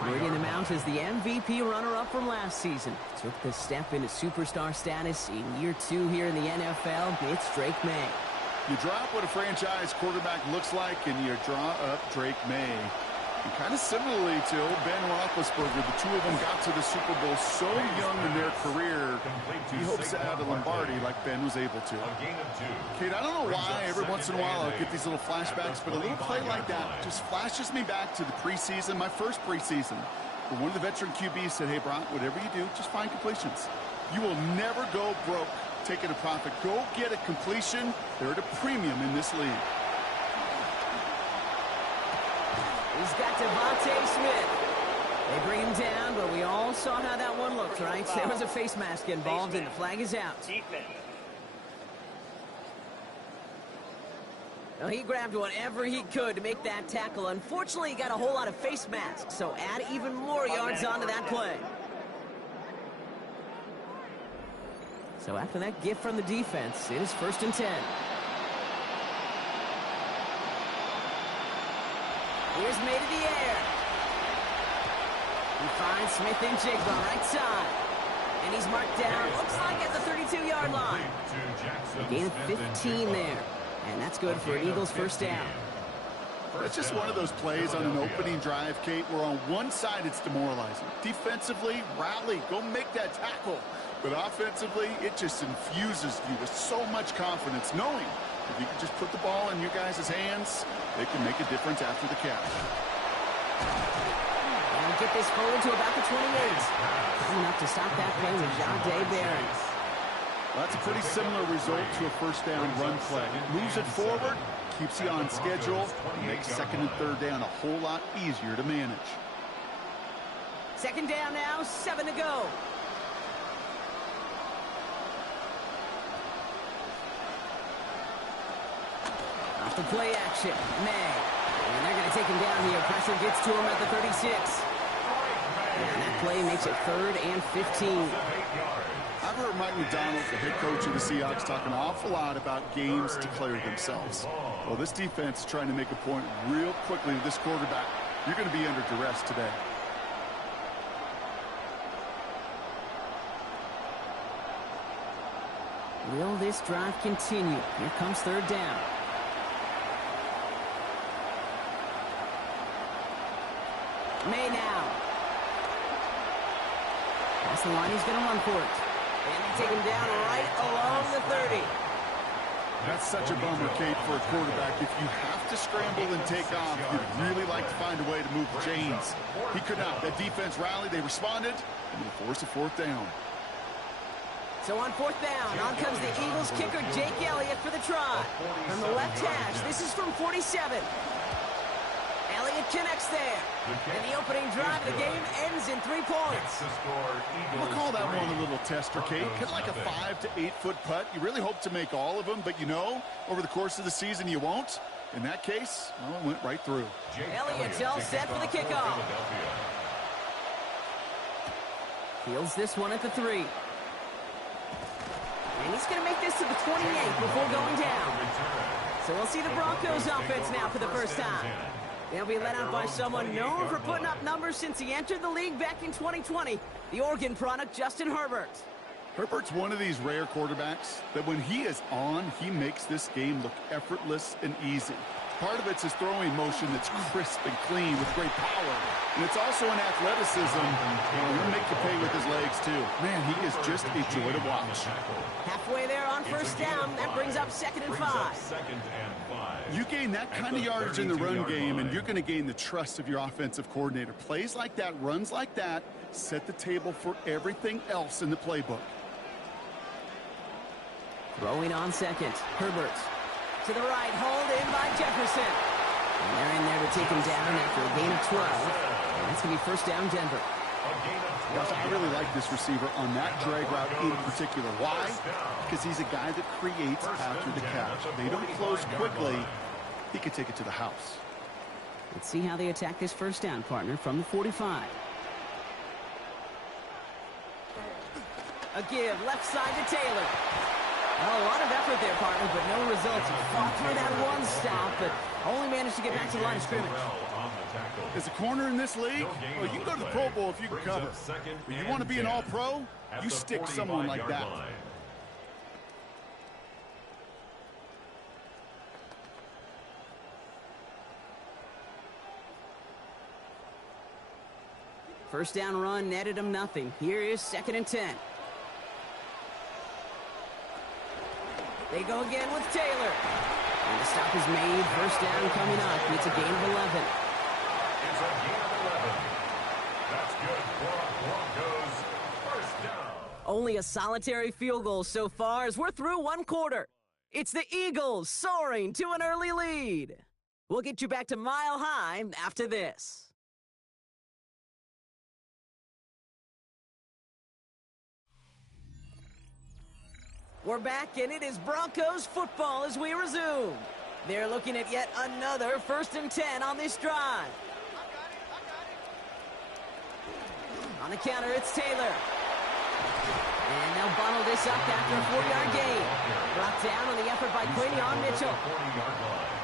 Bringing them out as the MVP runner-up from last season. Took the step into superstar status in year 2 here in the NFL. It's Drake May. You drop what a franchise quarterback looks like, and you draw up Drake May. And kind of similarly to old Ben Roethlisberger, the two of them got to the Super Bowl so young in their career, he hopes to add a Lombardi like Ben was able to. Kate, I don't know why every once in a while I get these little flashbacks, but a little play like that just flashes me back to the preseason, my first preseason. But one of the veteran QBs said, hey, Brock, whatever you do, just find completions. You will never go broke taking a profit. Go get a completion. They're at a premium in this league. He's got Devontae Smith. They bring him down, but we all saw how that one looked, right? There was a face mask involved, and the flag is out. Well, he grabbed whatever he could to make that tackle. Unfortunately, he got a whole lot of face masks, so add even more yards onto that play. So after that gift from the defense, it is 1st and 10. Here's made to the air. He finds Smith and Jigba right side. And he's marked down, looks like at the 32-yard line. Gain of 15 there. And that's good for an Eagles first down. It's just one of those plays on an opening drive, Kate, where on one side it's demoralizing. Defensively, rally, go make that tackle. But offensively, it just infuses you with so much confidence, knowing if you can just put the ball in your guys' hands, they can make a difference after the catch. And we'll get this forward to about the 28. Enough to stop that play with Jahdae Barron. Well, that's a pretty similar result to a first down run play. Moves it forward, keeps you on schedule, and makes 2nd and 3rd down a whole lot easier to manage. 2nd down now, 7 to go. Off the play action, May. And they're going to take him down here. Pressure gets to him at the 36. And that play makes it 3rd and 15. I've heard Mike McDonald, the head coach of the Seahawks, talk an awful lot about games declare themselves. Well, this defense is trying to make a point real quickly to this quarterback. You're going to be under duress today. Will this drive continue? Here comes 3rd down. May now. That's the line, he's going to run for it. And they take him down right along the 30. That's such a bummer, Kate, for a quarterback. If you have to scramble and take off, you'd really like to find a way to move the chains. He could not. That defense rallied, they responded, and they forced a 4th down. So on 4th down, on comes the Eagles kicker, Jake Elliott, for the try. From the left hash, this is from 47. Elliott connects there. And the opening drive of the game ends in 3 points. We'll call that one a little tester, Kate. Kind of like a 5 to 8 foot putt. You really hope to make all of them, but you know, over the course of the season, you won't. In that case, well, it went right through. Elliott's all set for the kickoff. Fields this one at the 3. And he's going to make this to the 28 before going down. So we'll see the Broncos offense now for the first time. They'll be led out by someone known for putting up numbers since he entered the league back in 2020, the Oregon product, Justin Herbert. Herbert's one of these rare quarterbacks that when he is on, he makes this game look effortless and easy. Part of it's his throwing motion that's crisp and clean with great power. And it's also an athleticism. He'll make you pay with his legs, too. Man, he is just a joy to watch. Halfway there on 1st down. That brings up 2nd and 5. You gain that kind of yardage in the run game, and you're going to gain the trust of your offensive coordinator. Plays like that, runs like that, set the table for everything else in the playbook. Throwing on 2nd. Herbert. To the right, hauled in by Jefferson. And they're in there to take him down after a gain of 12. And that's going to be 1st down, Denver. I really like this receiver on that drag route in particular. Why? Because he's a guy that creates after the catch. They don't close quickly. He could take it to the house. Let's see how they attack this 1st down, partner, from the 45. A give, left side to Taylor. Well, a lot of effort there, partner, but no results. Fought through that one stop, but only managed to get back to the line of scrimmage. As a corner in this league, well, you can go to the Pro Bowl if you can cover. But you want to be an all-pro, you stick someone like that. First down run netted him nothing. Here is 2nd and 10. They go again with Taylor. And the stop is made. First down coming up. It's a gain of 11. It's a gain of 11. That's good. Only a solitary field goal so far as we're through one quarter. It's the Eagles soaring to an early lead. We'll get you back to Mile High after this. We're back, and it is Broncos football as we resume. They're looking at yet another 1st and 10 on this drive. On the counter, it's Taylor. And they'll bundle this up after a 4-yard gain. Brought down on the effort by Quinion Mitchell.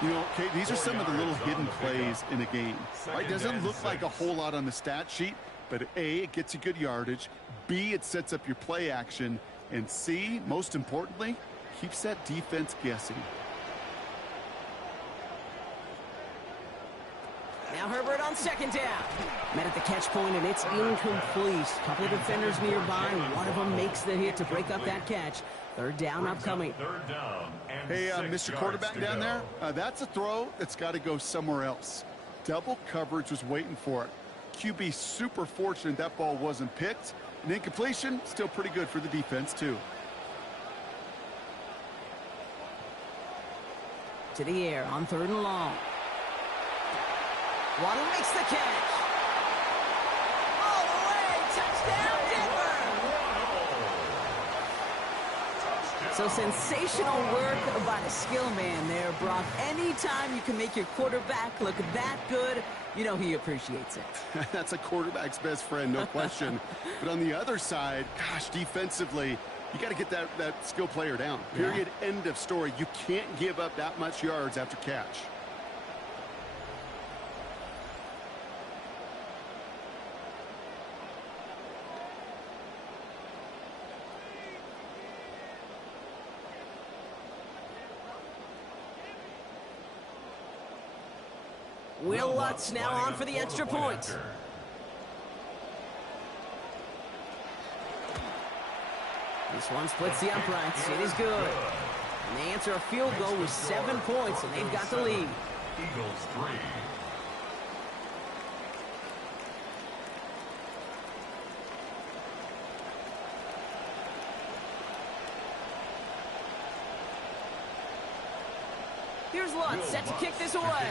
You know, Kate, these are some of the little hidden plays in a game. Right? Doesn't look like a whole lot on the stat sheet, but A, it gets you good yardage. B, it sets up your play action. And C, most importantly, keeps that defense guessing. Now Herbert on 2nd down. Met at the catch point, and it's incomplete. A couple of defenders nearby. One of them makes the hit to break up that catch. 3rd down upcoming. Hey, Mr. Quarterback down there, that's a throw that's got to go somewhere else. Double coverage was waiting for it. QB super fortunate that ball wasn't picked. And incompletion, still pretty good for the defense, too. To the air on 3rd and long. Waddle makes the catch. All the way, touchdown Denver! So sensational work by the skill man there, Brock. Anytime you can make your quarterback look that good, you know he appreciates it. That's a quarterback's best friend, no question. But on the other side, gosh, defensively, you got to get that skill player down. Period, end of story. You can't give up that much yards after catch. Will Lutz now on for the extra point. This one splits the uprights. It is good. And they answer a field goal with 7 points, and they've got the lead. Eagles 3. Here's Lutz, set to kick this away.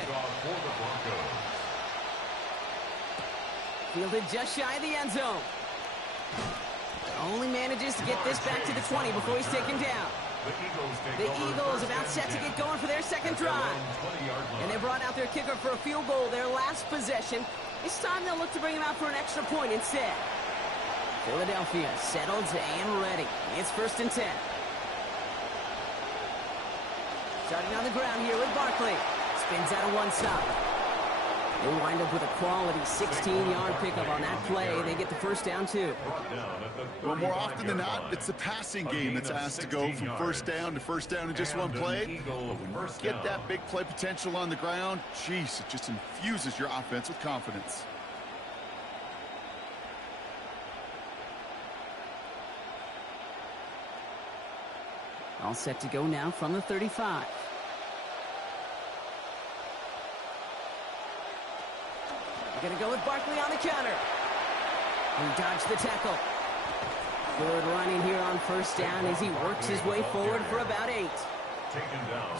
Fielded just shy of the end zone. Only manages to get this back to the 20 before he's taken down. The Eagles about set to get going for their 2nd drive. And they brought out their kicker for a field goal their last possession. This time they'll look to bring him out for an extra point instead. Philadelphia settled and ready. It's 1st and 10. Starting on the ground here with Barkley. Spins out of one stop. They wind up with a quality 16-yard pickup on that play. They get the 1st down, too. Well, more often than not, it's the passing game that's asked to go from 1st down to 1st down in just one play. But when you get that big play potential on the ground, geez, it just infuses your offense with confidence. All set to go now from the 35. We're going to go with Barkley on the counter. He dodged the tackle. Good running here on 1st down as he works his way forward for about 8.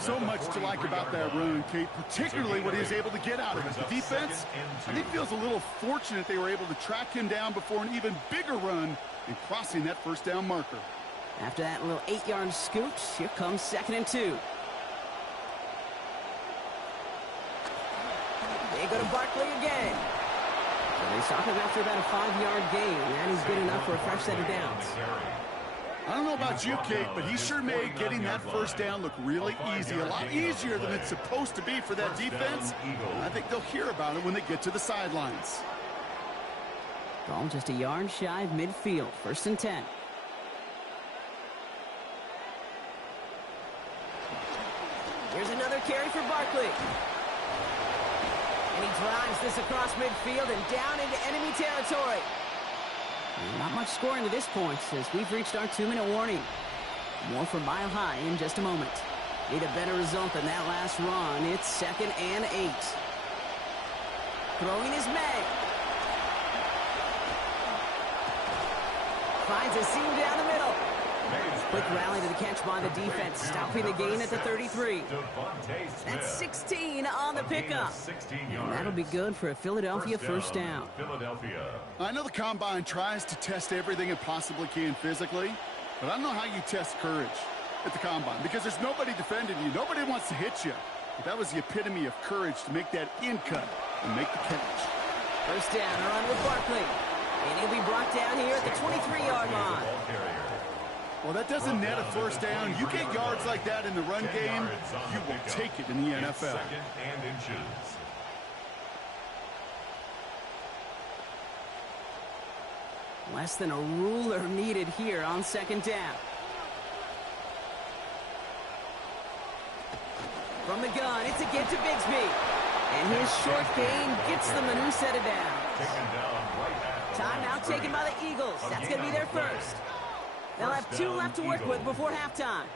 So much to like about that run, Kate, particularly what he was able to get out of it. The defense, I think, feels a little fortunate they were able to track him down before an even bigger run and crossing that 1st down marker. After that little 8-yard scoot, here comes 2nd and 2. They go to Barkley again. So they stop him after about a 5-yard gain. That is good enough for a fresh set of downs. I don't know about you, Kate, but he sure made getting that 1st down look really easy. A lot easier than it's supposed to be for that defense. I think they'll hear about it when they get to the sidelines. Ball just a yard shy of midfield. 1st and 10. Here's another carry for Barkley. And he drives this across midfield and down into enemy territory. And not much scoring to this point as we've reached our 2-minute warning. More from Mile High in just a moment. Need a better result than that last run. It's 2nd and 8. Throwing is May. finds a seam down the middle. Quick rally to the catch by the defense, stopping the gain at the 33. That's 16 on the pickup. And that'll be good for a Philadelphia first down. I know the Combine tries to test everything it possibly can physically, but I don't know how you test courage at the Combine, because there's nobody defending you. Nobody wants to hit you. But that was the epitome of courage to make that in cut and make the catch. First down, a run with Barkley. And he'll be brought down here at the 23-yard line. Well, that doesn't net a first down. You get yards like that in the run game, you will take it in the NFL. Second and inches. Less than a ruler needed here on second down. From the gun, it's a get to Bigsby. And his short gain gets them a new set of downs. Timeout taken by the Eagles. That's going to be their first. They'll have 2 left to work with before halftime.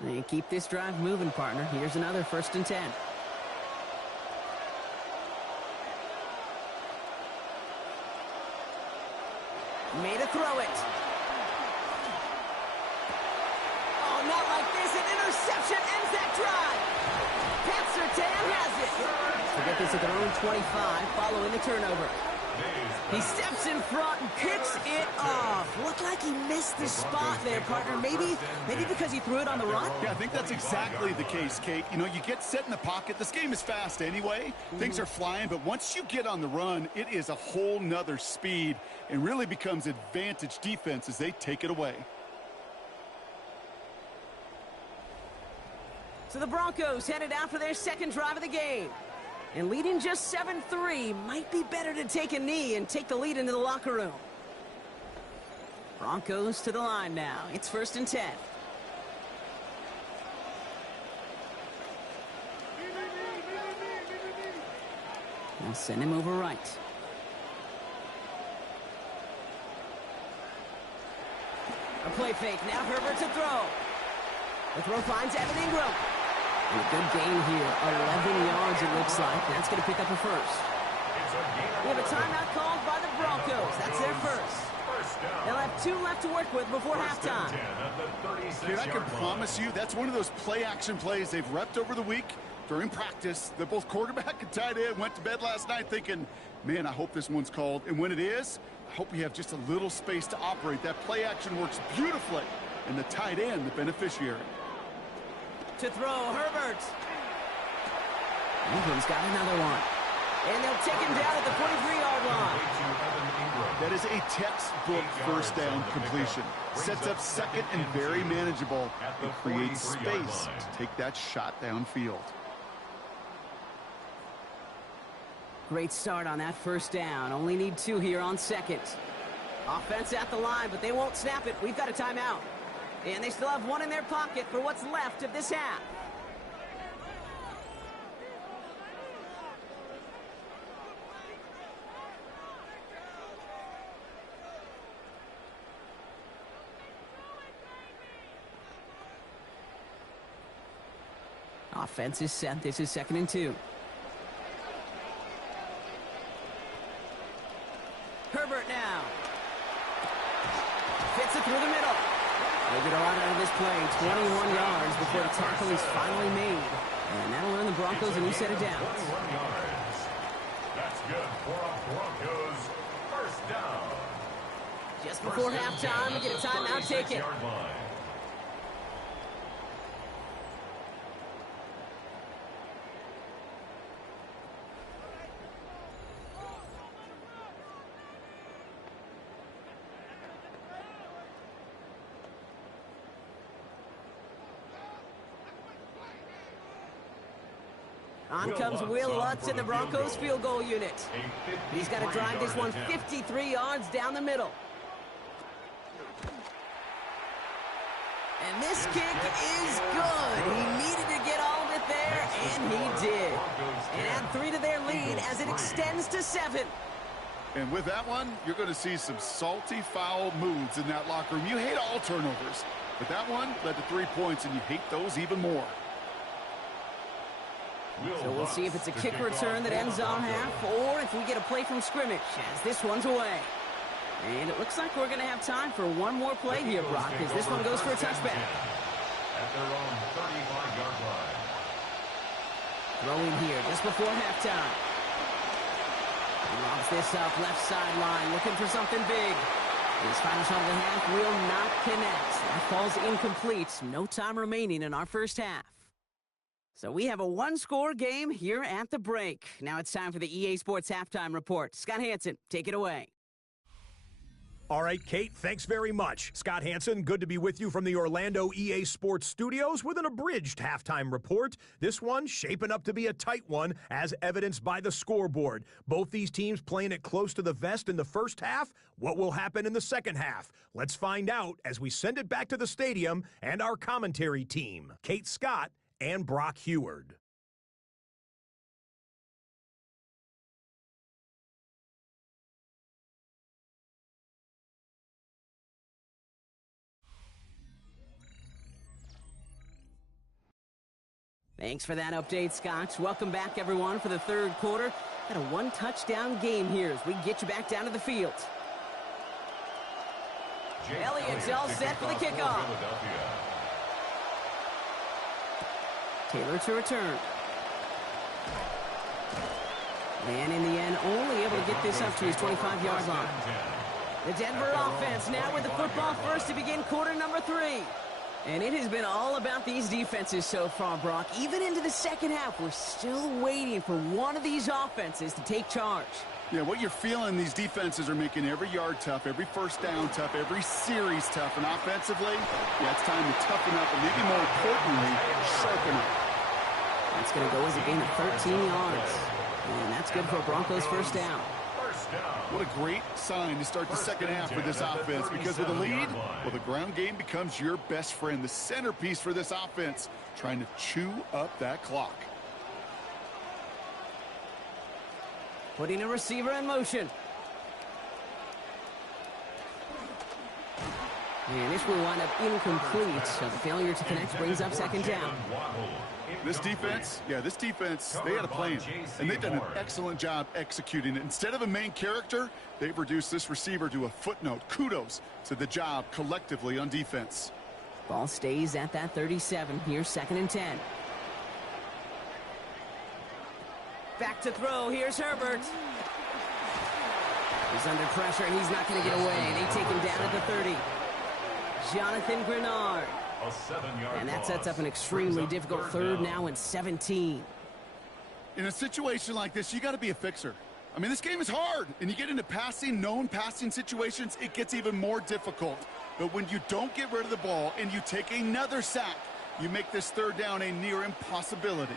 They keep this drive moving, partner. Here's another 1st and 10. Made a throw it. Oh, not like this. An interception ends that drive. Pat Surtain has it. They get this at their own 25 following the turnover. He steps in front and picks it off. Looked like he missed the spot there, partner. Maybe because he threw it on the run? Yeah, I think that's exactly the case, Kate. You know, you get set in the pocket. This game is fast anyway. Things are flying, but once you get on the run, it is a whole nother speed and really becomes advantage defense as they take it away. So the Broncos headed out for their second drive of the game. And leading just 7-3, might be better to take a knee and take the lead into the locker room. Broncos to the line now. It's 1st and 10. They'll send him over right. A play fake. Now Herbert to throw. The throw finds Evan Ingram. And a good gain here. 11 yards, it looks like. That's going to pick up a first. We have a timeout called by the Broncos. That's their first. They'll have 2 left to work with before halftime. Kid, I can promise you that's one of those play-action plays they've repped over the week during practice. That both quarterback and tight end went to bed last night thinking, man, I hope this one's called. And when it is, I hope we have just a little space to operate. That play-action works beautifully, and the tight end, the beneficiary. To throw, Herbert. Ingram's got another one. And they'll take him down at the 43-yard line. That is a textbook first down completion. Sets up second and very manageable. It creates space to take that shot downfield. Great start on that first down. Only need 2 here on second. Offense at the line, but they won't snap it. We've got a timeout. And they still have 1 in their pocket for what's left of this half. Offense is set. This is 2nd and 2. Herbert now. Fits it through the middle. They get a lot out of this play. 21 yards before the tackle is finally made. And that'll earn the Broncos a new set of downs. 21 yards. That's good for a Broncos first down. Just before halftime, we get a timeout taken. On comes Will Lutz in the Broncos field goal unit. He's got to drive this one 53 yards down the middle. And this kick is good. He needed to get all of it there, and he did. And add 3 to their lead as it extends to 7. And with that one, you're going to see some salty, foul moods in that locker room. You hate all turnovers, but that one led to 3 points, and you hate those even more. So we'll see if it's a kick return that ends on half, or if we get a play from scrimmage, as this one's away. And it looks like we're going to have time for one more play here, Brock, as this one goes for a touchback. At their own 35-yard line. Throwing here just before halftime. He lobs this up left sideline, looking for something big. His final shot of the half will not connect. That falls incomplete. No time remaining in our first half. So we have a one-score game here at the break. Now it's time for the EA Sports Halftime Report. Scott Hanson, take it away. All right, Kate, thanks very much. Scott Hanson, good to be with you from the Orlando EA Sports Studios with an abridged halftime report. This one shaping up to be a tight one, as evidenced by the scoreboard. Both these teams playing it close to the vest in the first half. What will happen in the second half? Let's find out as we send it back to the stadium and our commentary team, Kate Scott and Brock Heward. Thanks for that update, Scott. Welcome back, everyone, for the third quarter. Got a one-touchdown game here as we get you back down to the field. Elliott's all set for the kickoff. Taylor to return. And in the end, only able to get this up to his 25-yard line. The Denver offense now with the football first to begin quarter number 3. And it has been all about these defenses so far, Brock. Even into the second half, we're still waiting for one of these offenses to take charge. Yeah, what you're feeling, these defenses are making every yard tough, every first down tough, every series tough. And offensively, yeah, it's time to toughen up and maybe more importantly, sharpen up. That's going to go as a gain of 13 yards. And that's good for a Broncos first down. What a great sign to start the second half for this offense, because with a lead, well, the ground game becomes your best friend, the centerpiece for this offense, trying to chew up that clock. Putting a receiver in motion. And this will wind up incomplete, so the failure to connect brings up second down. This defense, they had a plan, and they've done an excellent job executing it. Instead of a main character, they've reduced this receiver to a footnote. Kudos to the job collectively on defense. Ball stays at that 37 here, 2nd and 10. Back to throw, here's Herbert. He's under pressure, and he's not going to get away. They take him down at the 30. Jonathan Grenard. And that sets up an extremely difficult third now and 17. In a situation like this, you got to be a fixer. I mean, this game is hard, and you get into known passing situations, it gets even more difficult. But when you don't get rid of the ball and you take another sack, you make this third down a near impossibility.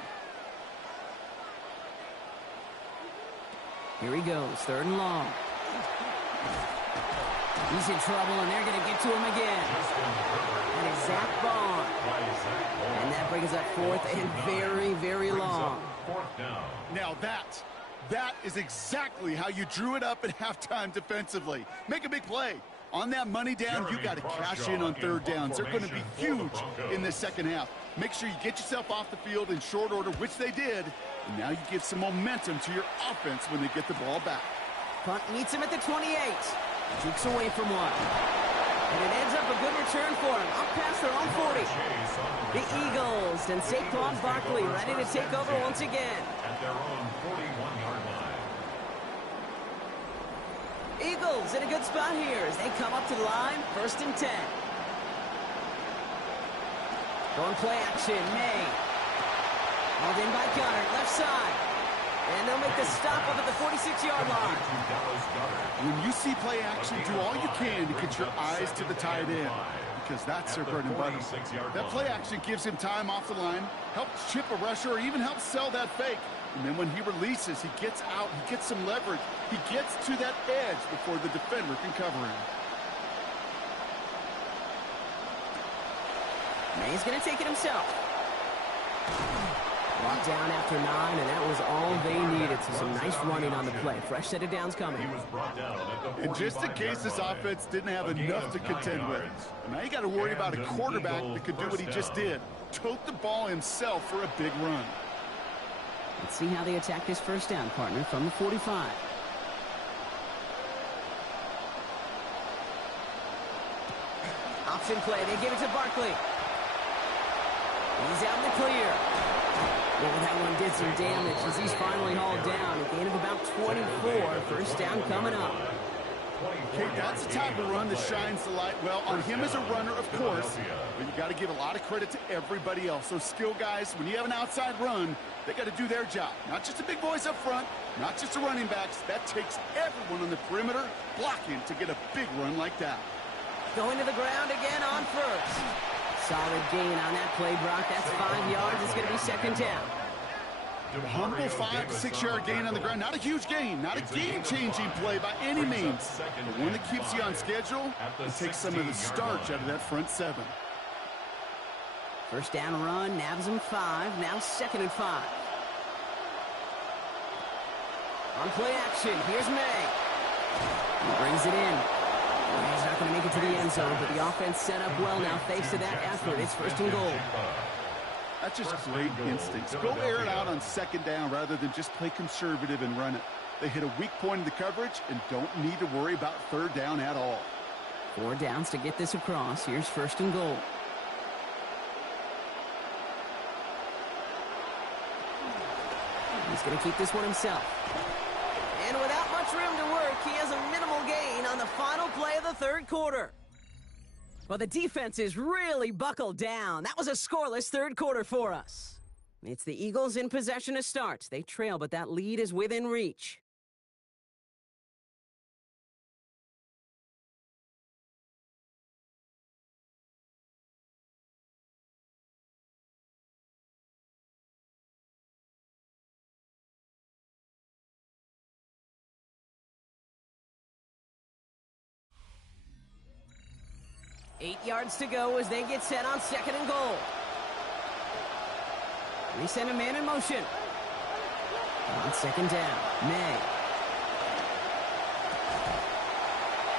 Here he goes, 3rd and long. He's in trouble, and they're going to get to him again. That is Zach Bond. And that brings up 4th and very, very long. Now that is exactly how you drew it up at halftime defensively. Make a big play. On that money down, you got to cash in on third downs. They're going to be huge in this second half. Make sure you get yourself off the field in short order, which they did. And now you give some momentum to your offense when they get the ball back. Punt meets him at the 28. Jukes away from one. And it ends up a good return for him. Up past their own 40. The Eagles and Saquon Barkley ready to take over once again. At their own 41-yard line. Eagles in a good spot here as they come up to the line, 1st and 10. Going play action, May. Hauled in by Gunner, left side. And they'll make the stop up at the 46-yard line. When you see play action, do all you can to get your eyes to the tight end, because that's their bread and butter. That play action gives him time off the line, helps chip a rusher, or even helps sell that fake. And then when he releases, he gets out, he gets some leverage. He gets to that edge before the defender can cover him. May's going to take it himself. Brought down after 9, and that was all they needed. So some nice running on the play. Fresh set of downs coming. He was brought down at the And just in case this 45-yard line. offense didn't have A gain enough of to 9 contend with, yards. now you got to worry about a And an quarterback Eagle that could do what he first just down. did. Tote the ball himself for a big run. Let's see how they attack this first down, partner, from the 45. Option play. They give it to Barkley. He's out in the clear. Well, that one did some damage as he's finally hauled down. A gain of about 24. First down coming up. Okay, that's the type of run that shines the light well on him as a runner, of course, but you got to give a lot of credit to everybody else. Those skill guys, when you have an outside run, they got to do their job. Not just the big boys up front, not just the running backs. That takes everyone on the perimeter blocking to get a big run like that. Going to the ground again on first. Solid gain on that play, Brock. That's 5 yards. It's going to be second down. Humble 5 to 6 yard gain on the ground. Not a huge gain, not a game-changing play by any means, but one that keeps you on schedule and takes some of the starch out of that front 7. First down run, nabs him 5. Now second and 5. On play action, here's May. He brings it in. He's not going to make it to the end zone, but the offense set up well now thanks to that effort. It's first and goal. That's just great instincts. Go air it out on second down rather than just play conservative and run it. They hit a weak point in the coverage and don't need to worry about third down at all. 4 downs to get this across. Here's first and goal. He's going to keep this one himself. And without much room to work, he has a minimal gain on the final play of the third quarter. Well, the defense is really buckled down. That was a scoreless third quarter for us. It's the Eagles in possession to start. They trail, but that lead is within reach. Eight yards to go as they get set on second and goal. We send a man in motion. On second down, May.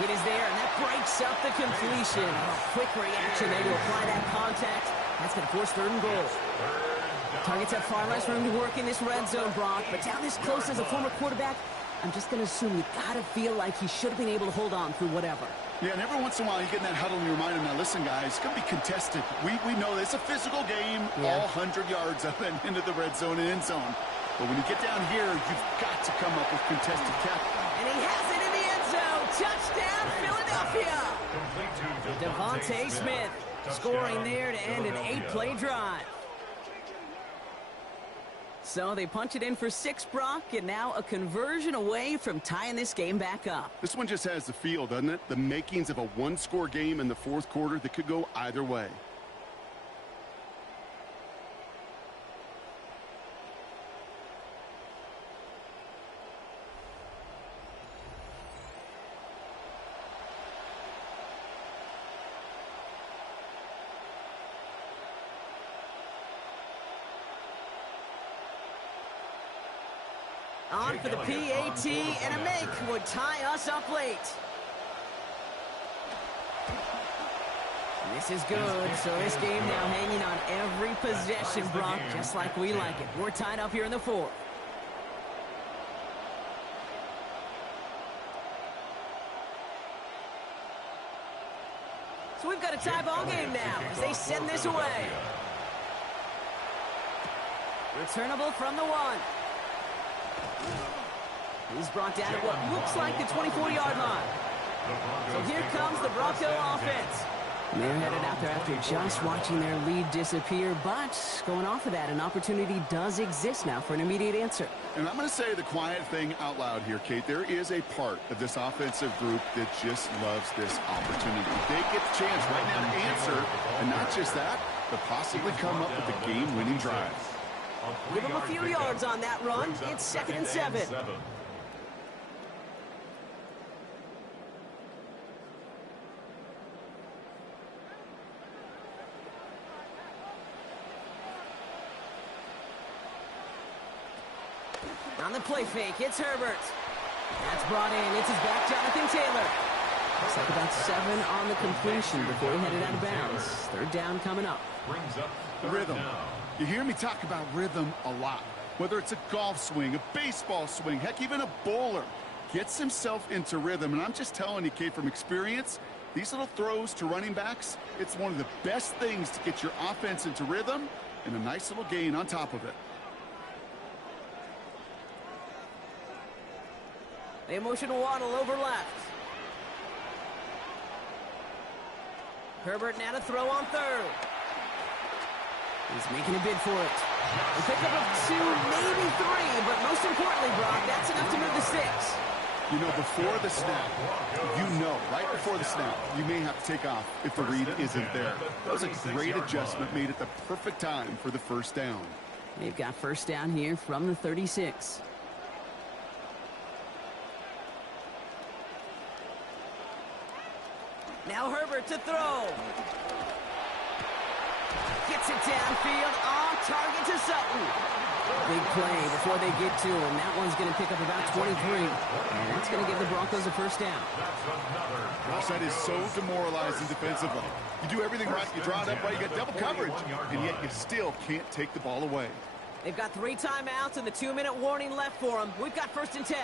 It is there, and that breaks up the completion. Oh, quick reaction there to apply that contact. That's going to force third and goal. Targets have far less room to work in this red zone, Brock, but down this close as a former quarterback, I'm just going to assume you got to feel like he should have been able to hold on through whatever. Yeah, and every once in a while you get in that huddle and you remind them, now listen guys, it's going to be contested. We know it's a physical game, all 100 yards up and into the red zone and end zone. But when you get down here, you've got to come up with contested catch. And he has it in the end zone. Touchdown, Philadelphia. Devontae Smith scoring there to end an 8-play drive. So they punch it in for 6, Brock, and now a conversion away from tying this game back up. This one just has the feel, doesn't it? The makings of a one-score game in the fourth quarter that could go either way. On for the PAT, and a make would tie us up late. This is good, so this game now hanging on every possession, Brock, just like we like it. We're tied up here in the fourth. So we've got a tie ball game now as they send this away. Returnable from the 1. He's brought down at what looks like the 24-yard line. So here comes the Bronco offense. They're headed out there after just watching their lead disappear, but going off of that, an opportunity does exist now for an immediate answer. And I'm going to say the quiet thing out loud here, Kate. There is a part of this offensive group that just loves this opportunity. They get the chance right now to answer, and not just that, but possibly come up with a game-winning drive. Give him a few yards on that run. It's second and 7. On the play fake, it's Herbert. That's brought in. It's his back, Jonathan Taylor. Looks like about 7 on the completion before he headed out of bounds. Third down coming up. Brings up Rhythm. You hear me talk about rhythm a lot. Whether it's a golf swing, a baseball swing, heck, even a bowler gets himself into rhythm. And I'm just telling you, Kate, from experience, these little throws to running backs, it's one of the best things to get your offense into rhythm and a nice little gain on top of it. They motion Waddle over left. Herbert now to throw on third. He's making a bid for it. A pickup of 2, maybe 3, but most importantly, Brock, that's enough to move the sticks. You know, before the snap, right before the snap, you may have to take off if the read isn't there. That was a great adjustment made at the perfect time for the first down. They've got first down here from the 36. Now Herbert to throw. Gets it downfield, on target to Sutton. Big play before they get to him. That one's going to pick up about 23. And that's going to give the Broncos a first down. Gosh, that is so demoralizing defensively. You do everything right, you draw it up right, you got double coverage, and yet you still can't take the ball away. They've got 3 timeouts and the 2-minute warning left for them. We've got first and 10.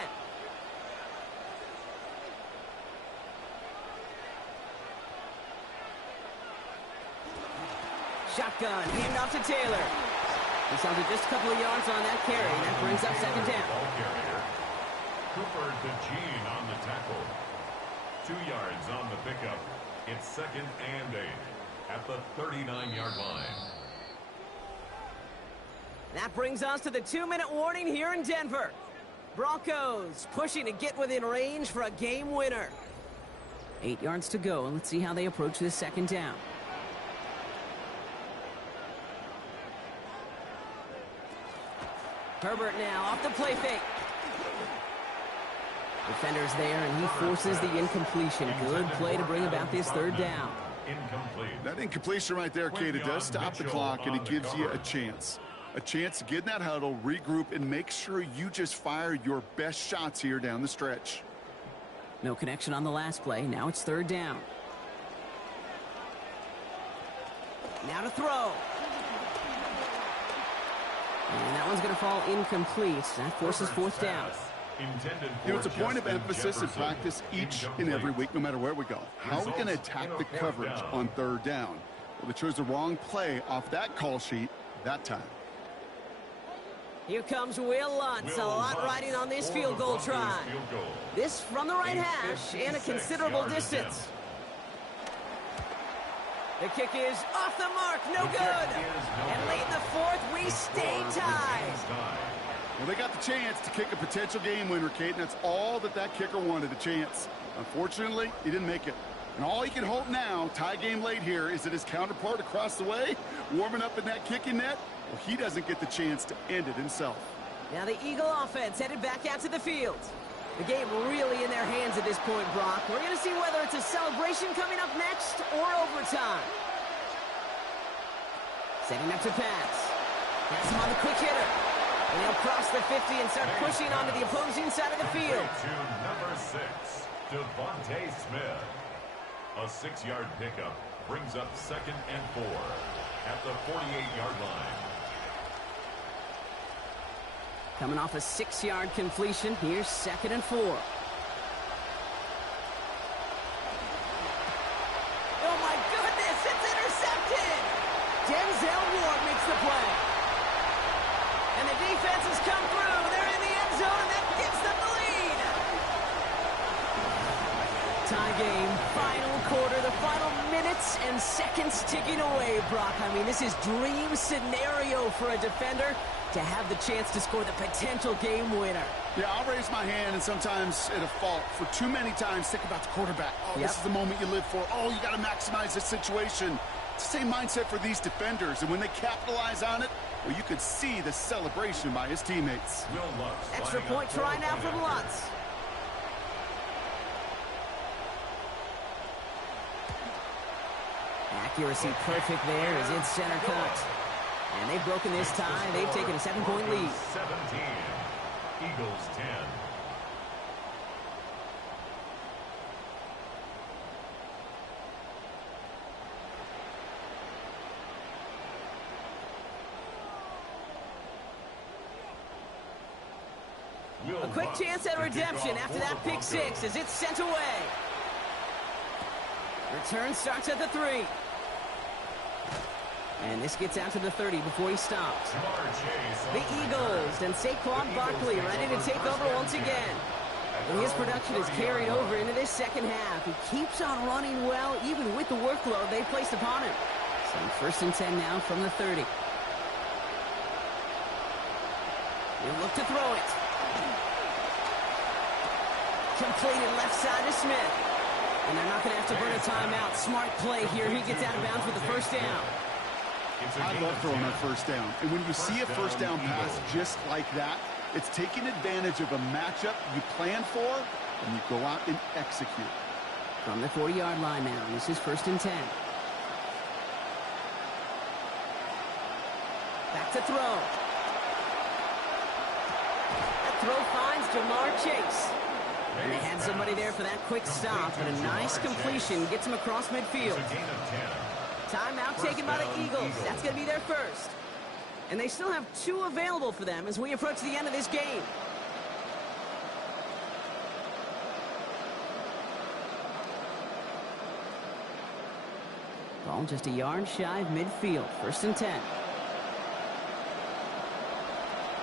Shotgun, hand off to Taylor. He's under just a couple of yards on that carry. That brings up second down. Cooper DeJean on the tackle. 2 yards on the pickup. It's second and 8 at the 39-yard line. That brings us to the 2-minute warning here in Denver. Broncos pushing to get within range for a game winner. 8 yards to go. Let's see how they approach this second down. Herbert now off the play fake. Defender's there, and he forces the incompletion. Good play to bring about this third down. Incomplete. That incompletion right there, Kate, it does stop the clock, and it gives you a chance. A chance to get in that huddle, regroup, and make sure you just fire your best shots here down the stretch. No connection on the last play. Now it's third down. Now to throw. And that one's going to fall incomplete. That forces fourth down. You know, it's a point of emphasis in practice each and every week, no matter where we go. How are we going to attack the coverage on third down? Well, they chose the wrong play off that call sheet that time. Here comes Will Lutz. A lot riding on this field goal try. This from the right hash and a considerable distance. The kick is off the mark, no good. And late in the fourth, we stay tied. Well, they got the chance to kick a potential game winner, Kate, and that's all that kicker wanted, a chance. Unfortunately, he didn't make it. And all he can hope now, tie game late here, is that his counterpart across the way, warming up in that kicking net, well, he doesn't get the chance to end it himself. Now the Eagle offense headed back out to the field. The game really in their hands at this point, Brock. We're going to see whether it's a celebration coming up next or overtime. Setting up to pass. That's him on the quick hitter. And he'll cross the 50 and start pushing onto the opposing side of the field. To number 6, Devontae Smith. A 6-yard pickup brings up second and 4 at the 48-yard line. Coming off a 6-yard completion, here's second and 4. Oh my goodness, it's intercepted! Denzel Ward makes the play. And the defense has come through. They're in the end zone, and that gives them the lead. Tie game, final quarter, the final minutes and seconds ticking away, Brock. I mean, this is dream scenario for a defender to have the chance to score the potential game winner. Yeah, I'll raise my hand, and sometimes at a fault for too many times think about the quarterback. Oh, This is the moment you live for. Oh, you got to maximize the situation. It's the same mindset for these defenders, and when they capitalize on it, well, you could see the celebration by his teammates. Extra point try now from Lutz. Accuracy perfect there as it's center cut. And they've broken this tie. They've taken a 7-point lead. 17. Eagles 10. A quick chance at redemption after that pick six as it's sent away. Return starts at the 3. And this gets out to the 30 before he stops. The Eagles and Saquon Barkley ready to take over once again. And his production is carried over into this second half. He keeps on running well, even with the workload they placed upon him. So first and 10 now from the 30. He'll look to throw it. Completed left side to Smith. And they're not going to have to burn a timeout. Smart play here. He gets out of bounds with the first down. I love throwing on first down. And when you see a first down pass just like that, it's taking advantage of a matchup you plan for, and you go out and execute. From the 40-yard line now, this is first and 10. Back to throw. That throw finds Jamar Chase. And they had somebody there for that quick stop, but a nice completion gets him across midfield. Timeout taken by the Eagles. That's going to be their first. And they still have 2 available for them as we approach the end of this game. Ball just a yard shy of midfield. First and 10.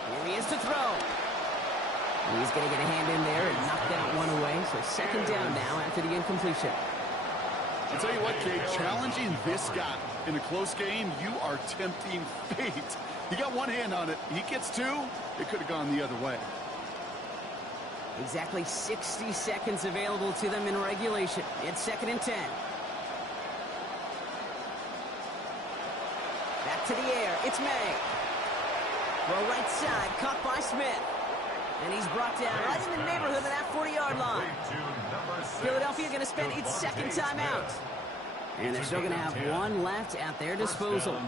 Here he is to throw. And he's going to get a hand in there and knock that one away. So second down now after the incompletion. I'll tell you what, Kate, challenging this guy in a close game, you are tempting fate. He got one hand on it. He gets 2. It could have gone the other way. Exactly 60 seconds available to them in regulation. It's second and 10. Back to the air. It's May. Throw right side. Caught by Smith. And he's brought down right in the neighborhood of that 40-yard line. Philadelphia going to spend its second timeout. And they're still going to have 1 left at their disposal.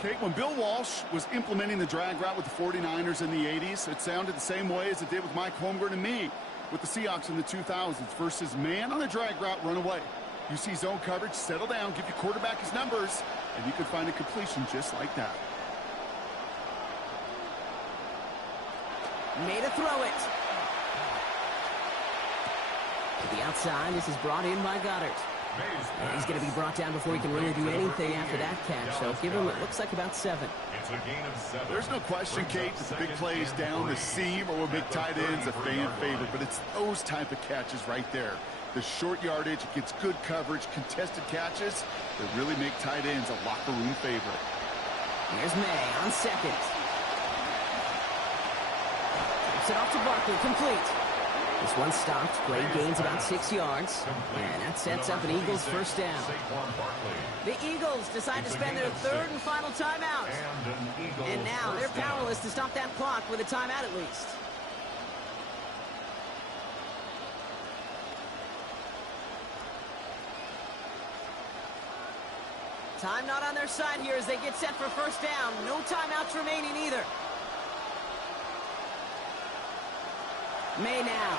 Kate, when Bill Walsh was implementing the drag route with the 49ers in the 80s, it sounded the same way as it did with Mike Holmgren and me with the Seahawks in the 2000s versus man on a drag route, run away. You see zone coverage, settle down, give your quarterback his numbers, and you can find a completion just like that. Made a throw it. To the outside, this is brought in by Goddard. And he's going to be brought down before he can really do anything after that catch. So give him, it looks like about 7. There's no question, Kate, that the big plays down the seam or with big tight ends a fan favorite, but it's those type of catches right there. The short yardage, it gets good coverage, contested catches that really make tight ends a locker room favorite. Here's May on second. Taps it off to Barkley, complete. This one stopped. Great gains about 6 yards. And that sets up an Eagles first down. The Eagles decide to spend their third and final timeout. And now they're powerless to stop that clock with a timeout at least. Time not on their side here as they get set for first down. No timeouts remaining either. May now.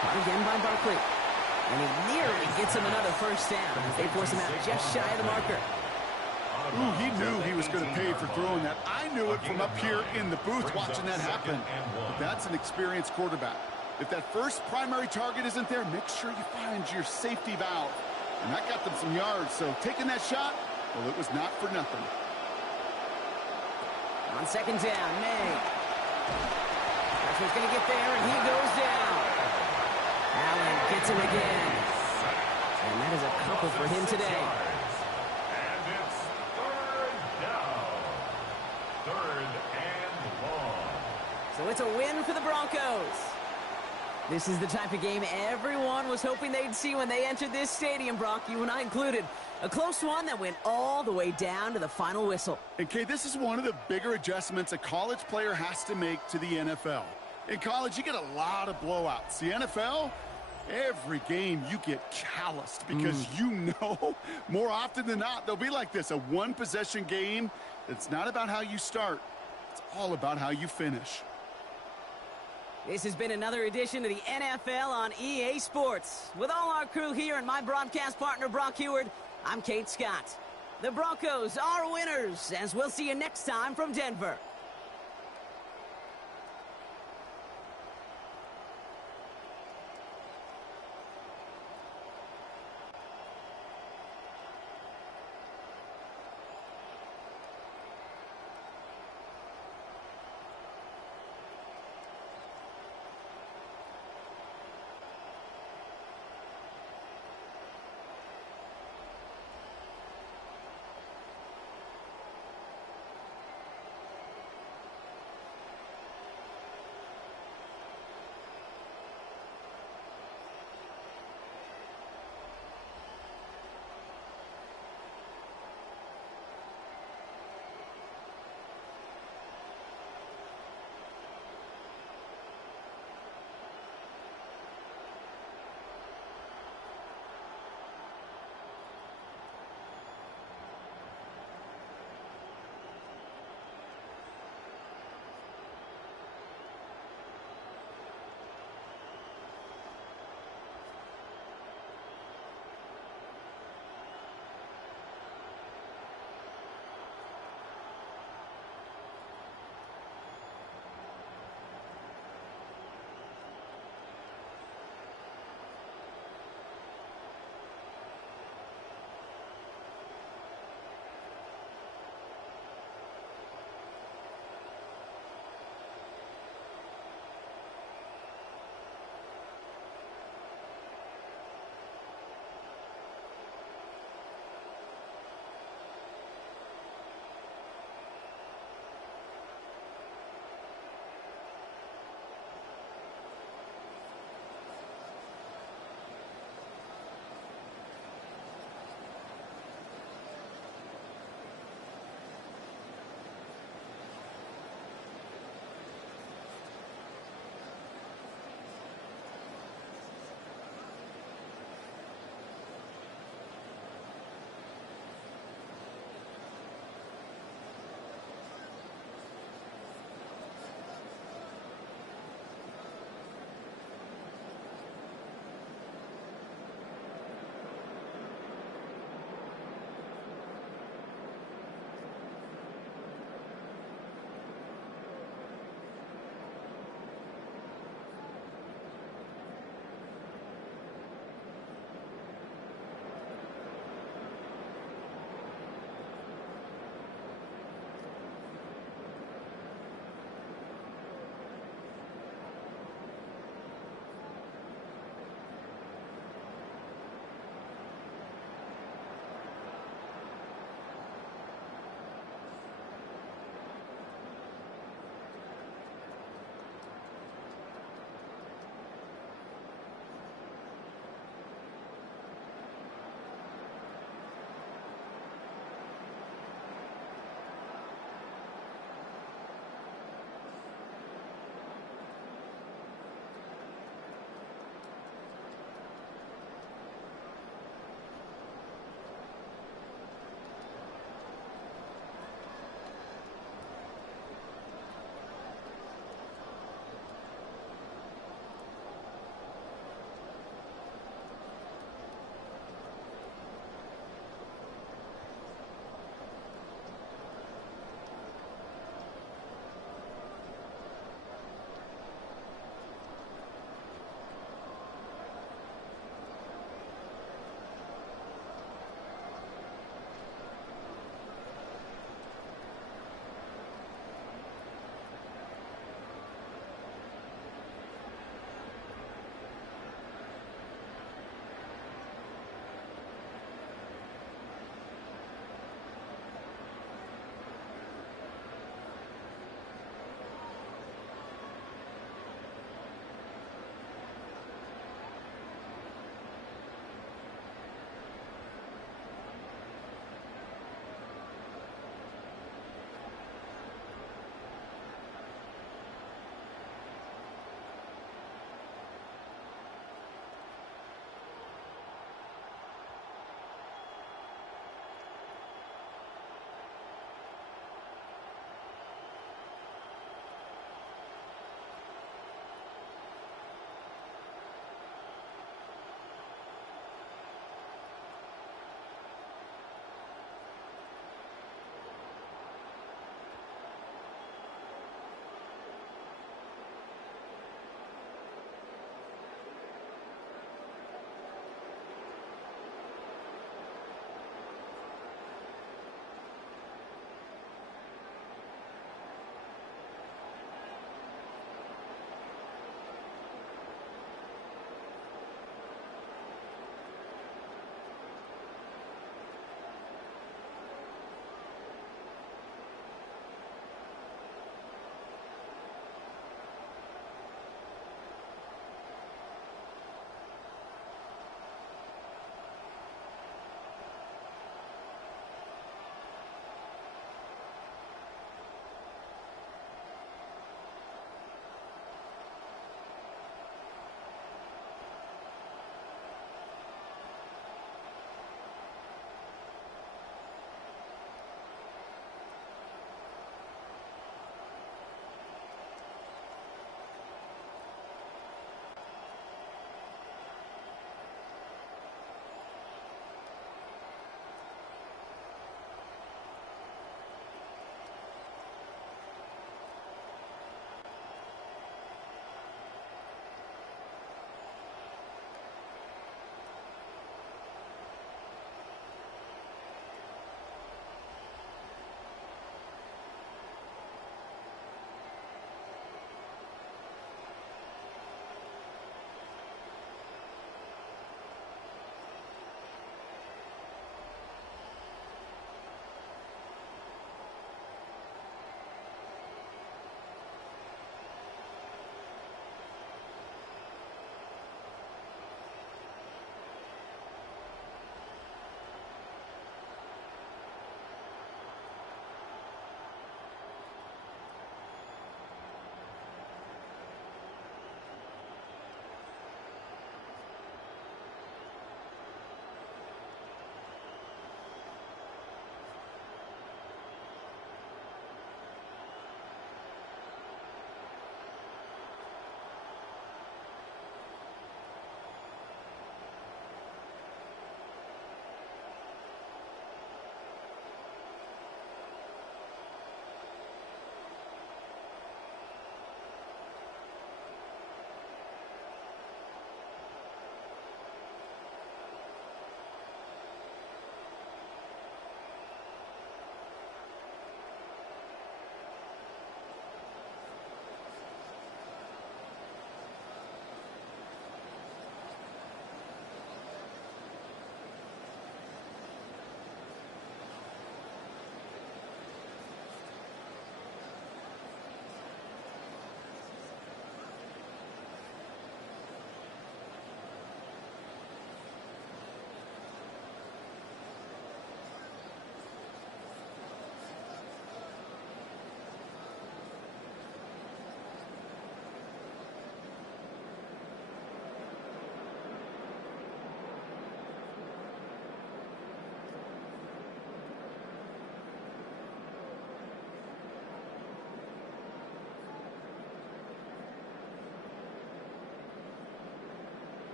Caught again by Barkley. And he nearly gets him another first down as they force him out just shy of the marker. Ooh, he knew he was going to pay for throwing that. I knew it from up here in the booth watching that happen. But that's an experienced quarterback. If that first primary target isn't there, make sure you find your safety valve. And that got them some yards, so taking that shot, well, it was not for nothing. On second down, May. Pressure's going to get there, and he goes down. Allen gets him again. And that is a couple for him today. And it's third down. Third and long. So it's a win for the Broncos. This is the type of game everyone was hoping they'd see when they entered this stadium, Brock, you and I included. A close one that went all the way down to the final whistle. And, Kate, this is one of the bigger adjustments a college player has to make to the NFL. In college, you get a lot of blowouts. The NFL, Every game you get calloused because you know more often than not they'll be like this, a one-possession game. It's not about how you start. It's all about how you finish. This has been another edition of the NFL on EA Sports. With all our crew here and my broadcast partner, Brock Huard, I'm Kate Scott. The Broncos are winners, as we'll see you next time from Denver.